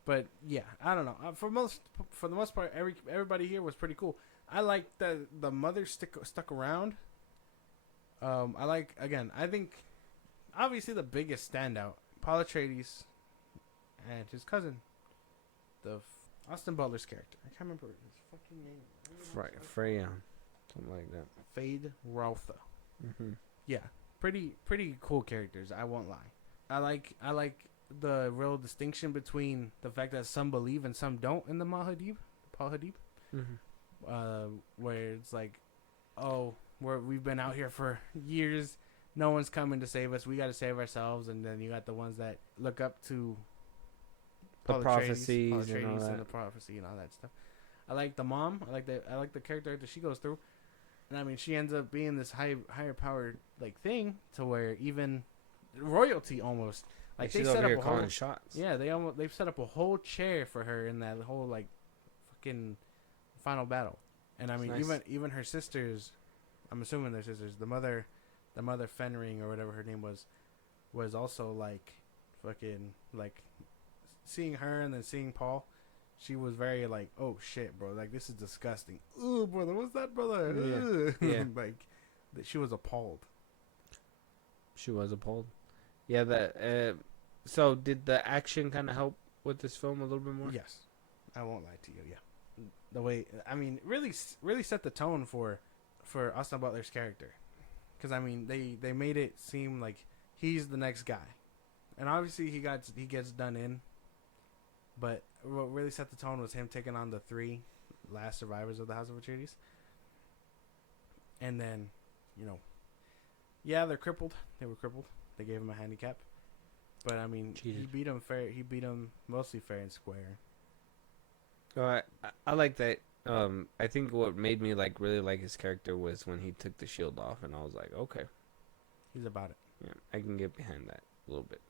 But yeah, I don't know. For the most part, everybody here was pretty cool. I like that the mother stuck around. I think obviously the biggest standout, Paul Atreides and his cousin, Austin Butler's character. I can't remember his fucking name. Freya, something like that. Fade Rotha. Mm-hmm. Yeah, pretty cool characters. I won't lie. I like the real distinction between the fact that some believe and some don't in the Paul Hadib. Mm-hmm. Where it's like, oh, we've been out here for years. No one's coming to save us. We got to save ourselves. And then you got the ones that look up to The Paul prophecies Atreides and all that. the prophecy and all that stuff. I like the mom. I like the character that she goes through. And I mean, she ends up being this higher powered like thing to where even royalty almost like they she's set over up here a calling whole shots. yeah they've set up a whole chair for her in that whole like fucking final battle. And I mean, nice. even her sisters, I'm assuming they're sisters. The mother Fenring or whatever her name was also like fucking like seeing her and then seeing Paul. She was very like, oh shit, bro, like this is disgusting. Ooh, brother, what's that, brother? Yeah. Like she was appalled. She was appalled. Yeah, that. So did the action kind of help with this film a little bit more? Yes, I won't lie to you. Yeah, the way I mean, really set the tone for Austin Butler's character, because I mean they made it seem like he's the next guy, and obviously he gets done in, but what really set the tone was him taking on the 3 last survivors of the House of Atreides, and then, you know, yeah, they're crippled. They were crippled. They gave him a handicap, but I mean, Cheated. he beat him fair. He beat him mostly fair and square. I like that. I think what made me like really like his character was when he took the shield off, and I was like, okay, He's about it. yeah, I can get behind that a little bit.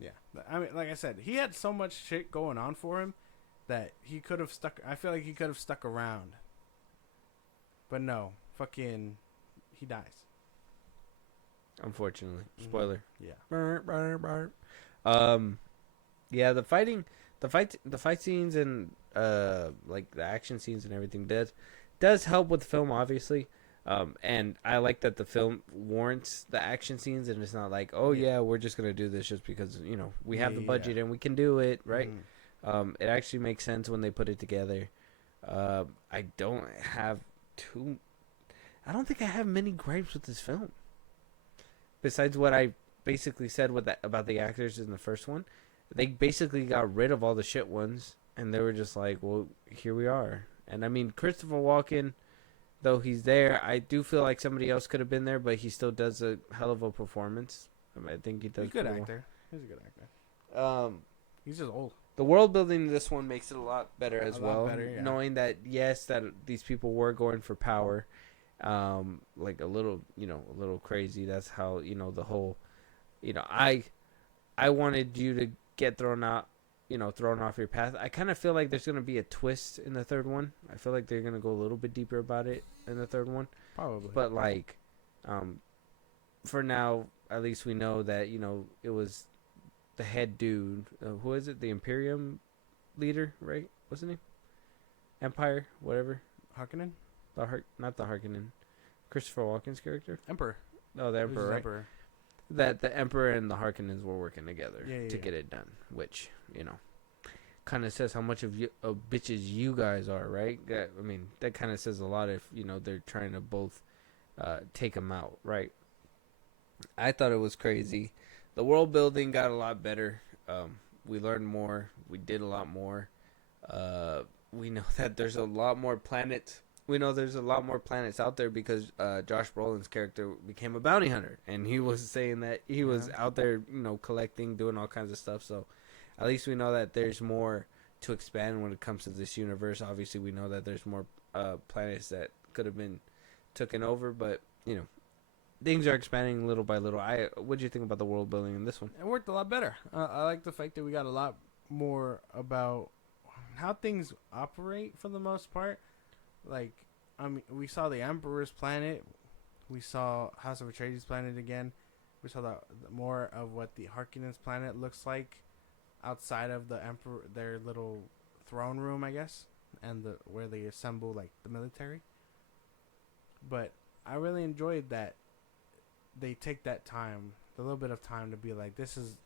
Yeah, I mean, like I said, he had so much shit going on for him that he could have stuck. I feel like he could have stuck around, but no, fucking, he dies. Unfortunately, Mhm. spoiler. Yeah, Burp, burp, burp. Yeah, the fight scenes and like the action scenes and everything does help with the film, obviously. And I like that the film warrants the action scenes, and it's not like, oh yeah, we're just gonna do this just because we have the budget and we can do it, right? Mhm. It actually makes sense when they put it together. I don't think I have many gripes with this film. Besides what I basically said about the actors in the first one, they basically got rid of all the shit ones, and they were just like, well, here we are. And I mean, Christopher Walken, though he's there, I do feel like somebody else could have been there, but he still does a hell of a performance. I think he does. He's a good pretty actor. He's a good actor. well. He's just old. The world building in this one makes it a lot better as A lot well. better, yeah. Knowing Knowing that yes, that these people were going for power, like a little crazy. That's how the whole, I wanted you to get thrown out thrown off your path. I kind of feel like there's gonna be a twist in the third one. I feel like they're gonna go a little bit deeper about it in the third one. Probably. But like, for now, at least we know that it was the head dude. Who is it? The Imperium leader, right? What's his name? Empire, whatever. Harkonnen? Not the Harkonnen. Christopher Walken's character. Emperor. Oh, the Emperor, right? Emperor. That the Emperor and the Harkonnens were working together to Yeah. get it done, which kind of says how much of bitches you guys are, right? I mean, that kind of says a lot if they're trying to both take them out, right? I thought it was crazy. The world building got a lot better. We learned more. We did a lot more. We know that there's a lot more planets. We know there's a lot more planets out there because Josh Brolin's character became a bounty hunter, and he was saying that he was out there, collecting, doing all kinds of stuff. So, at least we know that there's more to expand when it comes to this universe. Obviously, we know that there's more planets that could have been taken over, but things are expanding little by little. What do you think about the world building in this one? It worked a lot better. I like the fact that we got a lot more about how things operate for the most part. Like, I mean, we saw the Emperor's planet. We saw House of Atreides' planet again. We saw the more of what the Harkonnens' planet looks like outside of the Emperor, their little throne room, I guess, and where they assemble like the military. But I really enjoyed that they take that time, the little bit of time, to be like, this is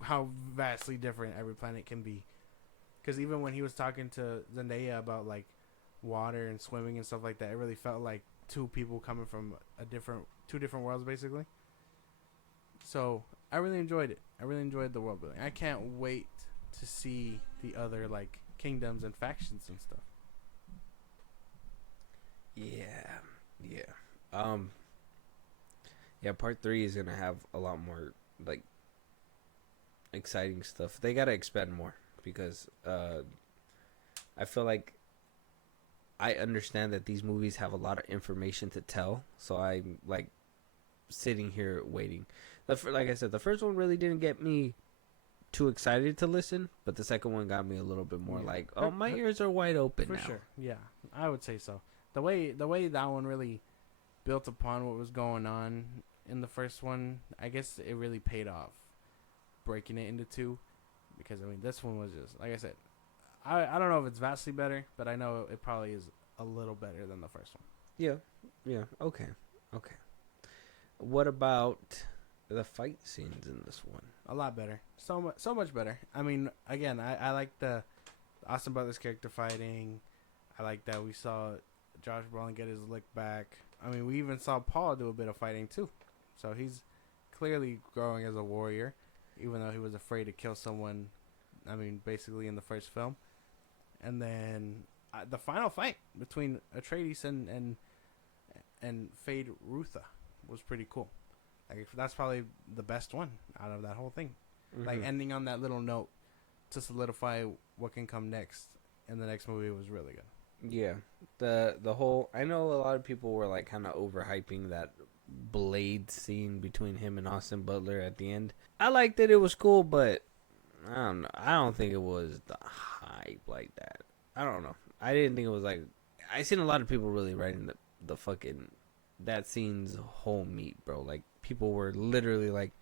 how vastly different every planet can be. Because even when he was talking to Zendaya about like water and swimming and stuff like that, it really felt like two people coming from two different worlds, basically. So I really enjoyed it. I really enjoyed the world building. I can't wait to see the other like kingdoms and factions and stuff. Yeah. Part 3 is gonna have a lot more like exciting stuff. They gotta expand more because I feel like I understand that these movies have a lot of information to tell, so I'm like sitting here waiting. Like I said, the first one really didn't get me too excited to listen, but the second one got me a little bit more like, oh, my ears are wide open for now. sure. Yeah, I would say so. The way that one really built upon what was going on in the first one, I guess it really paid off, breaking it into two, because I mean this one was just like I said. I don't know if it's vastly better, but I know it probably is a little better than the first one. Yeah. Okay. What about the fight scenes in this one? A lot better. So much better. I mean, again, I like the Austin Butler's character fighting. I like that we saw Josh Brolin get his lick back. I mean, we even saw Paul do a bit of fighting too. So he's clearly growing as a warrior, even though he was afraid to kill someone. I mean, basically in the first film. And then the final fight between Atreides and Fade Rutha was pretty cool. Like, that's probably the best one out of that whole thing. Mm-hmm. Like, ending on that little note to solidify what can come next in the next movie was really good. Yeah, the whole, I know a lot of people were like kind of overhyping that blade scene between him and Austin Butler at the end. I liked it. It was cool, but I don't know. I don't think it was the hype like that. I don't know. I didn't think it was like, I seen a lot of people really writing the fucking, that scene's whole meat, bro. Like, people were literally like,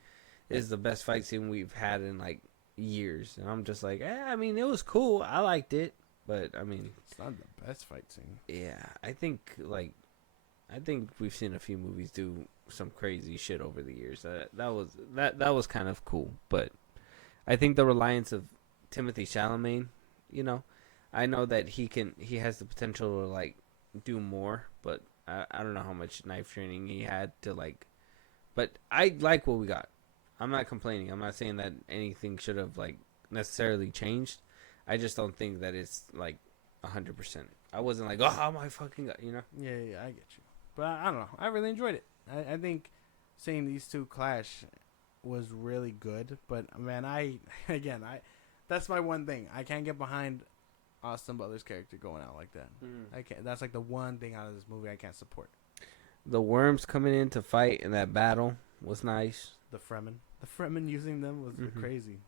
this is the best fight scene we've had in like years. And I'm just like, I mean, it was cool. I liked it. But I mean, it's not the best fight scene. Yeah, I think we've seen a few movies do some crazy shit over the years. That was kind of cool. But I think the reliance of Timothée Chalamet, I know that he has the potential to like do more, but I don't know how much knife training he had to like. But I like what we got. I'm not complaining. I'm not saying that anything should have like necessarily changed. I just don't think that it's like 100%. I wasn't like, oh my fucking god, Yeah, I get you. But I don't know. I really enjoyed it. I think seeing these two clash was really good. But man, that's my one thing. I can't get behind Austin Butler's character going out like that. I can't. That's like the one thing out of this movie I can't support. The worms coming in to fight in that battle was nice. The Fremen using them was crazy.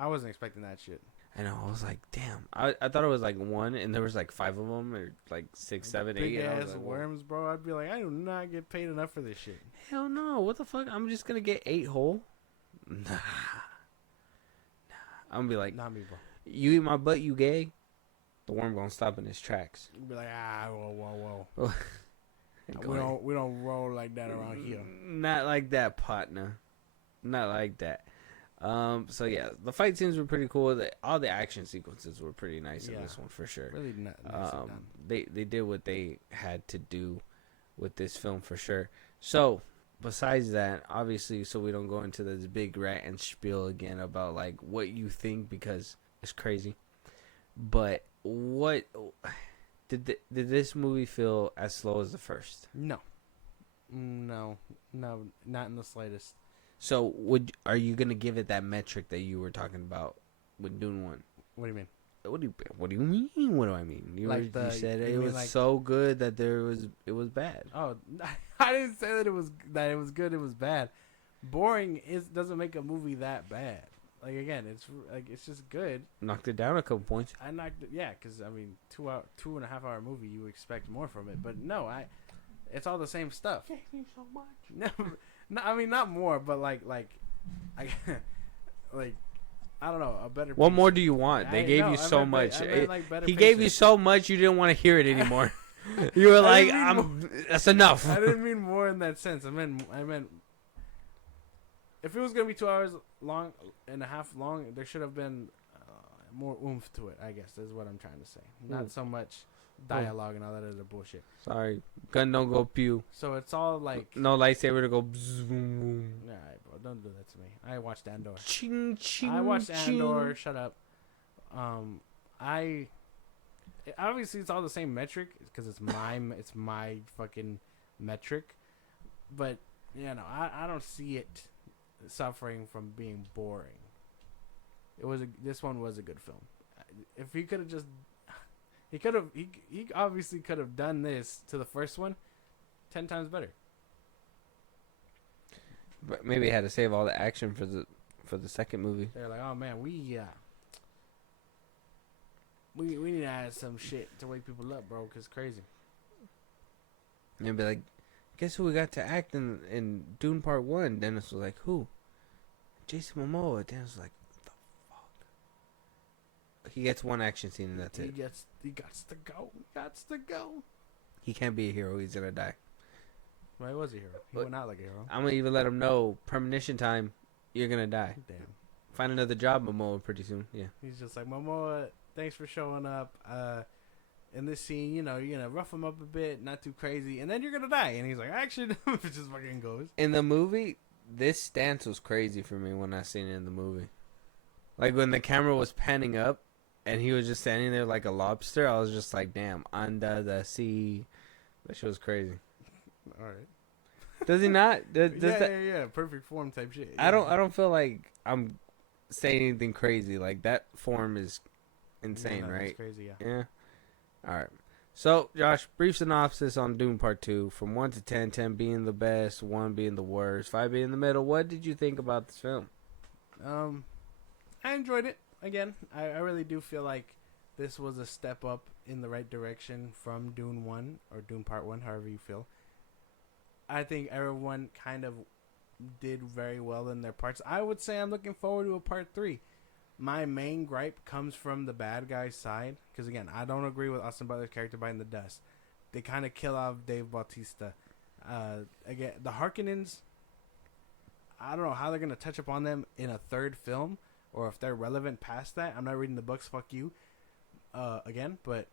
I wasn't expecting that shit. I know. I was like, damn. I thought it was like one, and there was like 5 of them, or like 6, 7, 8. Big And I was ass like, worms, bro. I'd be like, I do not get paid enough for this shit. hell no. What the fuck? I'm just gonna get 8 whole. Nah. I'm gonna be like, Not me, bro. you eat my butt, you gay. The worm gonna stop in his tracks. You'd be like, whoa. Going, we don't roll like that around here. not like that, partner. Not like that. So yeah, the fight scenes were pretty cool. All the action sequences were pretty nice in this one for sure. Really nice done. They did what they had to do with this film for sure. So besides that, obviously, so we don't go into this big rant and spiel again about like what you think, because it's crazy. But what did this movie feel as slow as the first? No, not in the slightest. So are you gonna give it that metric that you were talking about with Dune 1? What do you mean? What do you mean? What do I mean? You said it was like, so good that it was bad. Oh, I didn't say that it was good. It was bad. Boring doesn't make a movie that bad. Like again, it's just good. Knocked it down a couple points. I knocked it, yeah, because I mean, 2.5 hour movie, you expect more from it, but no, it's all the same stuff. Thank you so much. No, I mean not more, but like I don't know, a better. What piece. more do you want? They gave you so much. He gave you so much you didn't want to hear it anymore. You were like, that's enough. I didn't mean more in that sense. I meant if it was gonna be 2 hours long and a half long, there should have been more oomph to it. I guess is what I'm trying to say. Not so much dialogue and all that other bullshit. Sorry, gun don't go pew. So it's all like no lightsaber to go bzz, boom, boom. All right, bro, don't do that to me. I watched Andor. Ching, ching, I watched ching. Andor. Shut up. Obviously it's all the same metric because it's my fucking metric, but I don't see it suffering from being boring. This one was a good film. If he could have just he obviously could have done this to the first one 10 times better. But maybe he had to save all the action for the second movie. They're like, oh man, we need to add some shit to wake people up, bro, because crazy. And be like, guess who we got to act in Dune Part 1? Dennis was like, who? Jason Momoa. Dennis was like, what the fuck? He gets one action scene and that's it. He gots to go. He can't be a hero. He's going to die. Well, he was a hero. He went out like a hero. I'm going to even let him know, premonition time, you're going to die. Damn. Find another job, Momoa, pretty soon. Yeah. He's just like, Momoa, thanks for showing up. In this scene, you're going to rough him up a bit, not too crazy, and then you're going to die. And he's like, actually, it just fucking goes. In the movie, this stance was crazy for me when I seen it in the movie. Like, when the camera was panning up, and he was just standing there like a lobster, I was just like, damn, under the sea. That shit was crazy. All right. Does he not? Yeah. Perfect form type shit. Yeah. I don't feel like I'm saying anything crazy. Like, that form is insane, right? That's crazy, yeah. Yeah. All right. So, Josh, brief synopsis on Dune Part 2. From 1 to 10, 10 being the best, 1 being the worst, 5 being the middle. What did you think about this film? I enjoyed it. Again, I really do feel like this was a step up in the right direction from Dune 1, or Dune Part 1, however you feel. I think everyone kind of did very well in their parts. I would say I'm looking forward to a Part 3. My main gripe comes from the bad guy's side. Because, again, I don't agree with Austin Butler's character biting the dust. They kind of kill off Dave Bautista. Again, the Harkonnens, I don't know how they're going to touch upon them in a third film. Or if they're relevant past that. I'm not reading the books, fuck you. Again, but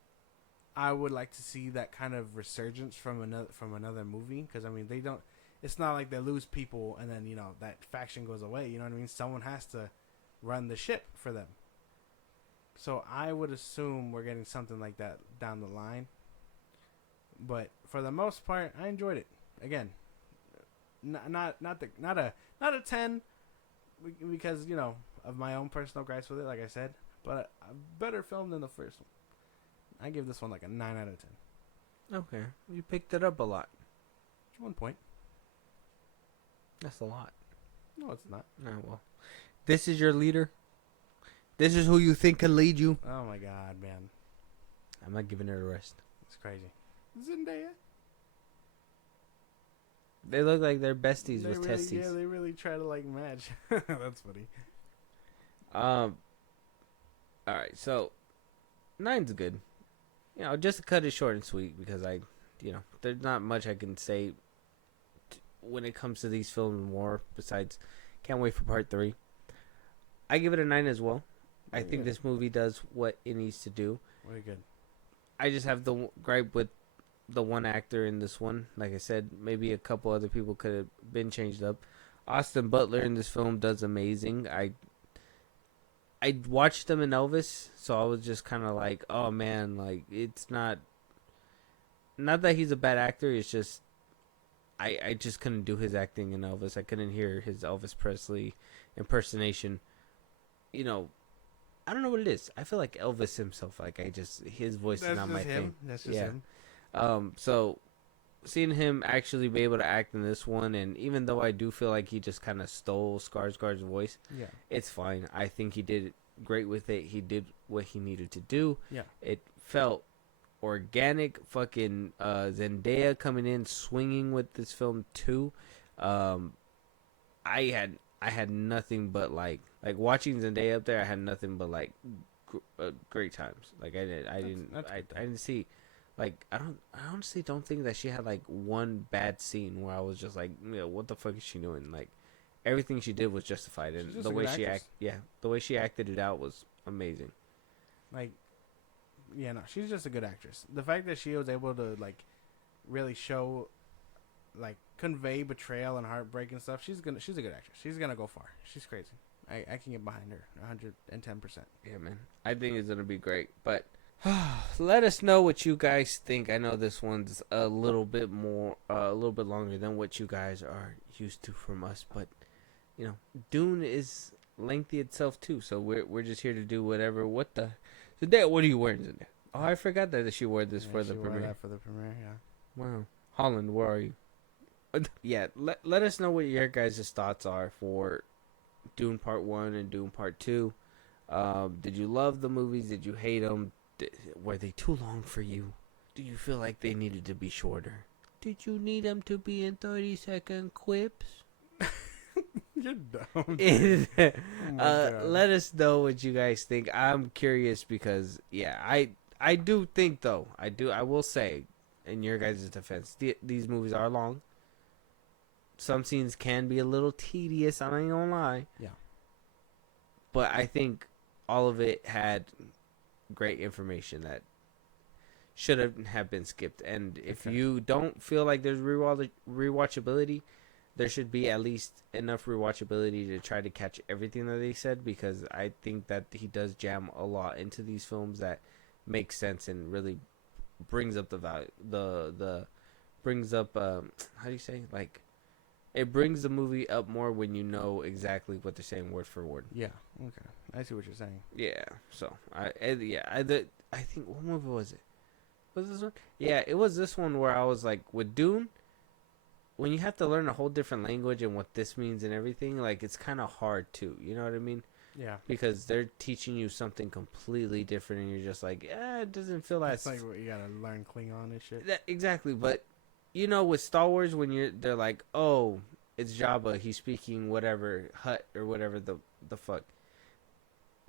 I would like to see that kind of resurgence from another movie. Because, I mean, they don't... It's not like they lose people and then, that faction goes away. You know what I mean? Someone has to run the ship for them. So I would assume we're getting something like that down the line. But for the most part, I enjoyed it. Again, not a 10 because of my own personal gripes with it, like I said. But a better film than the first one. I give this one like a 9 out of 10. Okay, you picked it up a lot. 1 point. That's a lot. No, it's not. Oh, well. This is your leader. This is who you think can lead you. Oh my god, man, I'm not giving her a rest. it's crazy. Zendaya. They look like they're besties They with really, testes. yeah, they really try to like match. That's funny. All right, so 9's good. You know, just to cut it short and sweet because there's not much I can say when it comes to these films more besides can't wait for part 3. I give it a 9 as well. I think this movie does what it needs to do. Very good. I just have the gripe with the one actor in this one. Like I said, maybe a couple other people could have been changed up. Austin Butler in this film does amazing. I watched him in Elvis, so I was just kind of like, oh man, like it's not that he's a bad actor. It's just I just couldn't do his acting in Elvis. I couldn't hear his Elvis Presley impersonation. You know, I don't know what it is. I feel like Elvis himself. Like his voice is not my thing. That's just him. So seeing him actually be able to act in this one, and even though I do feel like he just kind of stole Skarsgård's voice, Yeah. it's fine. I think he did great with it. He did what he needed to do. Yeah. It felt organic. Fucking Zendaya coming in swinging with this film too. I had nothing but like watching Zendaya up there. I had nothing but like great times. Like I didn't see. Like I honestly don't think that she had like one bad scene where I was just like, what the fuck is she doing? Like everything she did was justified, and the way the way she acted it out was amazing. Like, yeah, no, she's just a good actress. The fact that she was able to like really show, like, convey betrayal and heartbreak and stuff, she's a good actress. She's gonna go far. She's crazy. I can get behind her 110%. Yeah, man, I think it's gonna be great, but. Let us know what you guys think. I know this one's a little bit longer than what you guys are used to from us, but Dune is lengthy itself too. So we're just here to do whatever. What are you wearing today? Oh, I forgot that she wore this for the premiere. For the premiere, yeah. Wow, Holland, where are you? Yeah, let us know what your guys' thoughts are for Dune Part 1 and Dune Part 2. Did you love the movies? Did you hate them? Were they too long for you? Do you feel like they needed to be shorter? Did you need them to be in 30-second quips? You're dumb. Let us know what you guys think. I'm curious because, yeah, I do think, though, I will say, in your guys' defense, these movies are long. Some scenes can be a little tedious, I ain't gonna lie. Yeah. But I think all of it had great information that should have been skipped, and if you don't feel like there's rewatchability, there should be at least enough rewatchability to try to catch everything that they said, because I think that he does jam a lot into these films that makes sense and really brings up the value, brings up how do you say, like, it brings the movie up more when you know exactly what they're saying word for word. Yeah. Okay. I see what you're saying. Yeah. So I think, what movie was it? Was this one? Yeah, it was this one where I was like, with Dune, when you have to learn a whole different language and what this means and everything, like, it's kind of hard too. You know what I mean? Yeah. Because they're teaching you something completely different, and you're just like, it doesn't feel that. It's like what you gotta learn Klingon and shit. Exactly, but with Star Wars, when they're like, oh, it's Jabba, he's speaking whatever Hut or whatever the fuck.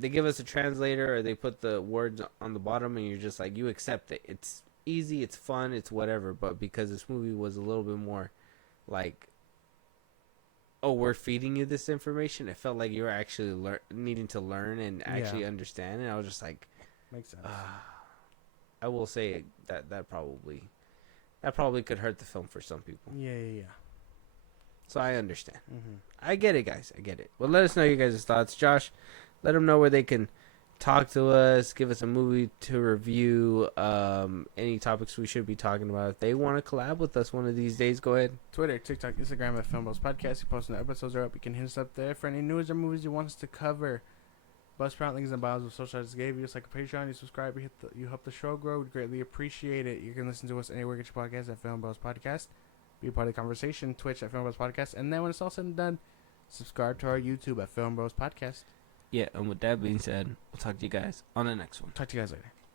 They give us a translator, or they put the words on the bottom, and you're just like, you accept it. It's easy, it's fun, it's whatever. But because this movie was a little bit more like, oh, we're feeding you this information, it felt like you were actually needing to learn and actually understand. And I was just like, makes sense. I will say that probably could hurt the film for some people. Yeah. So I understand. Mm-hmm. I get it, guys. I get it. Well, let us know your guys' thoughts. Josh, let them know where they can talk to us, give us a movie to review, any topics we should be talking about. If they want to collab with us one of these days, go ahead. Twitter, TikTok, Instagram at FilmBros Podcast. You post when the episodes are up. You can hit us up there for any news or movies you want us to cover. Buzzsprout, links in bios of social I just gave you. It's like a Patreon. You subscribe, you help the show grow. We'd greatly appreciate it. You can listen to us anywhere you get your podcast at FilmBros Podcast. Be a part of the conversation. Twitch at FilmBros Podcast. And then when it's all said and done, subscribe to our YouTube at FilmBros Podcast. Yeah, and with that being said, we'll talk to you guys on the next one. Talk to you guys later.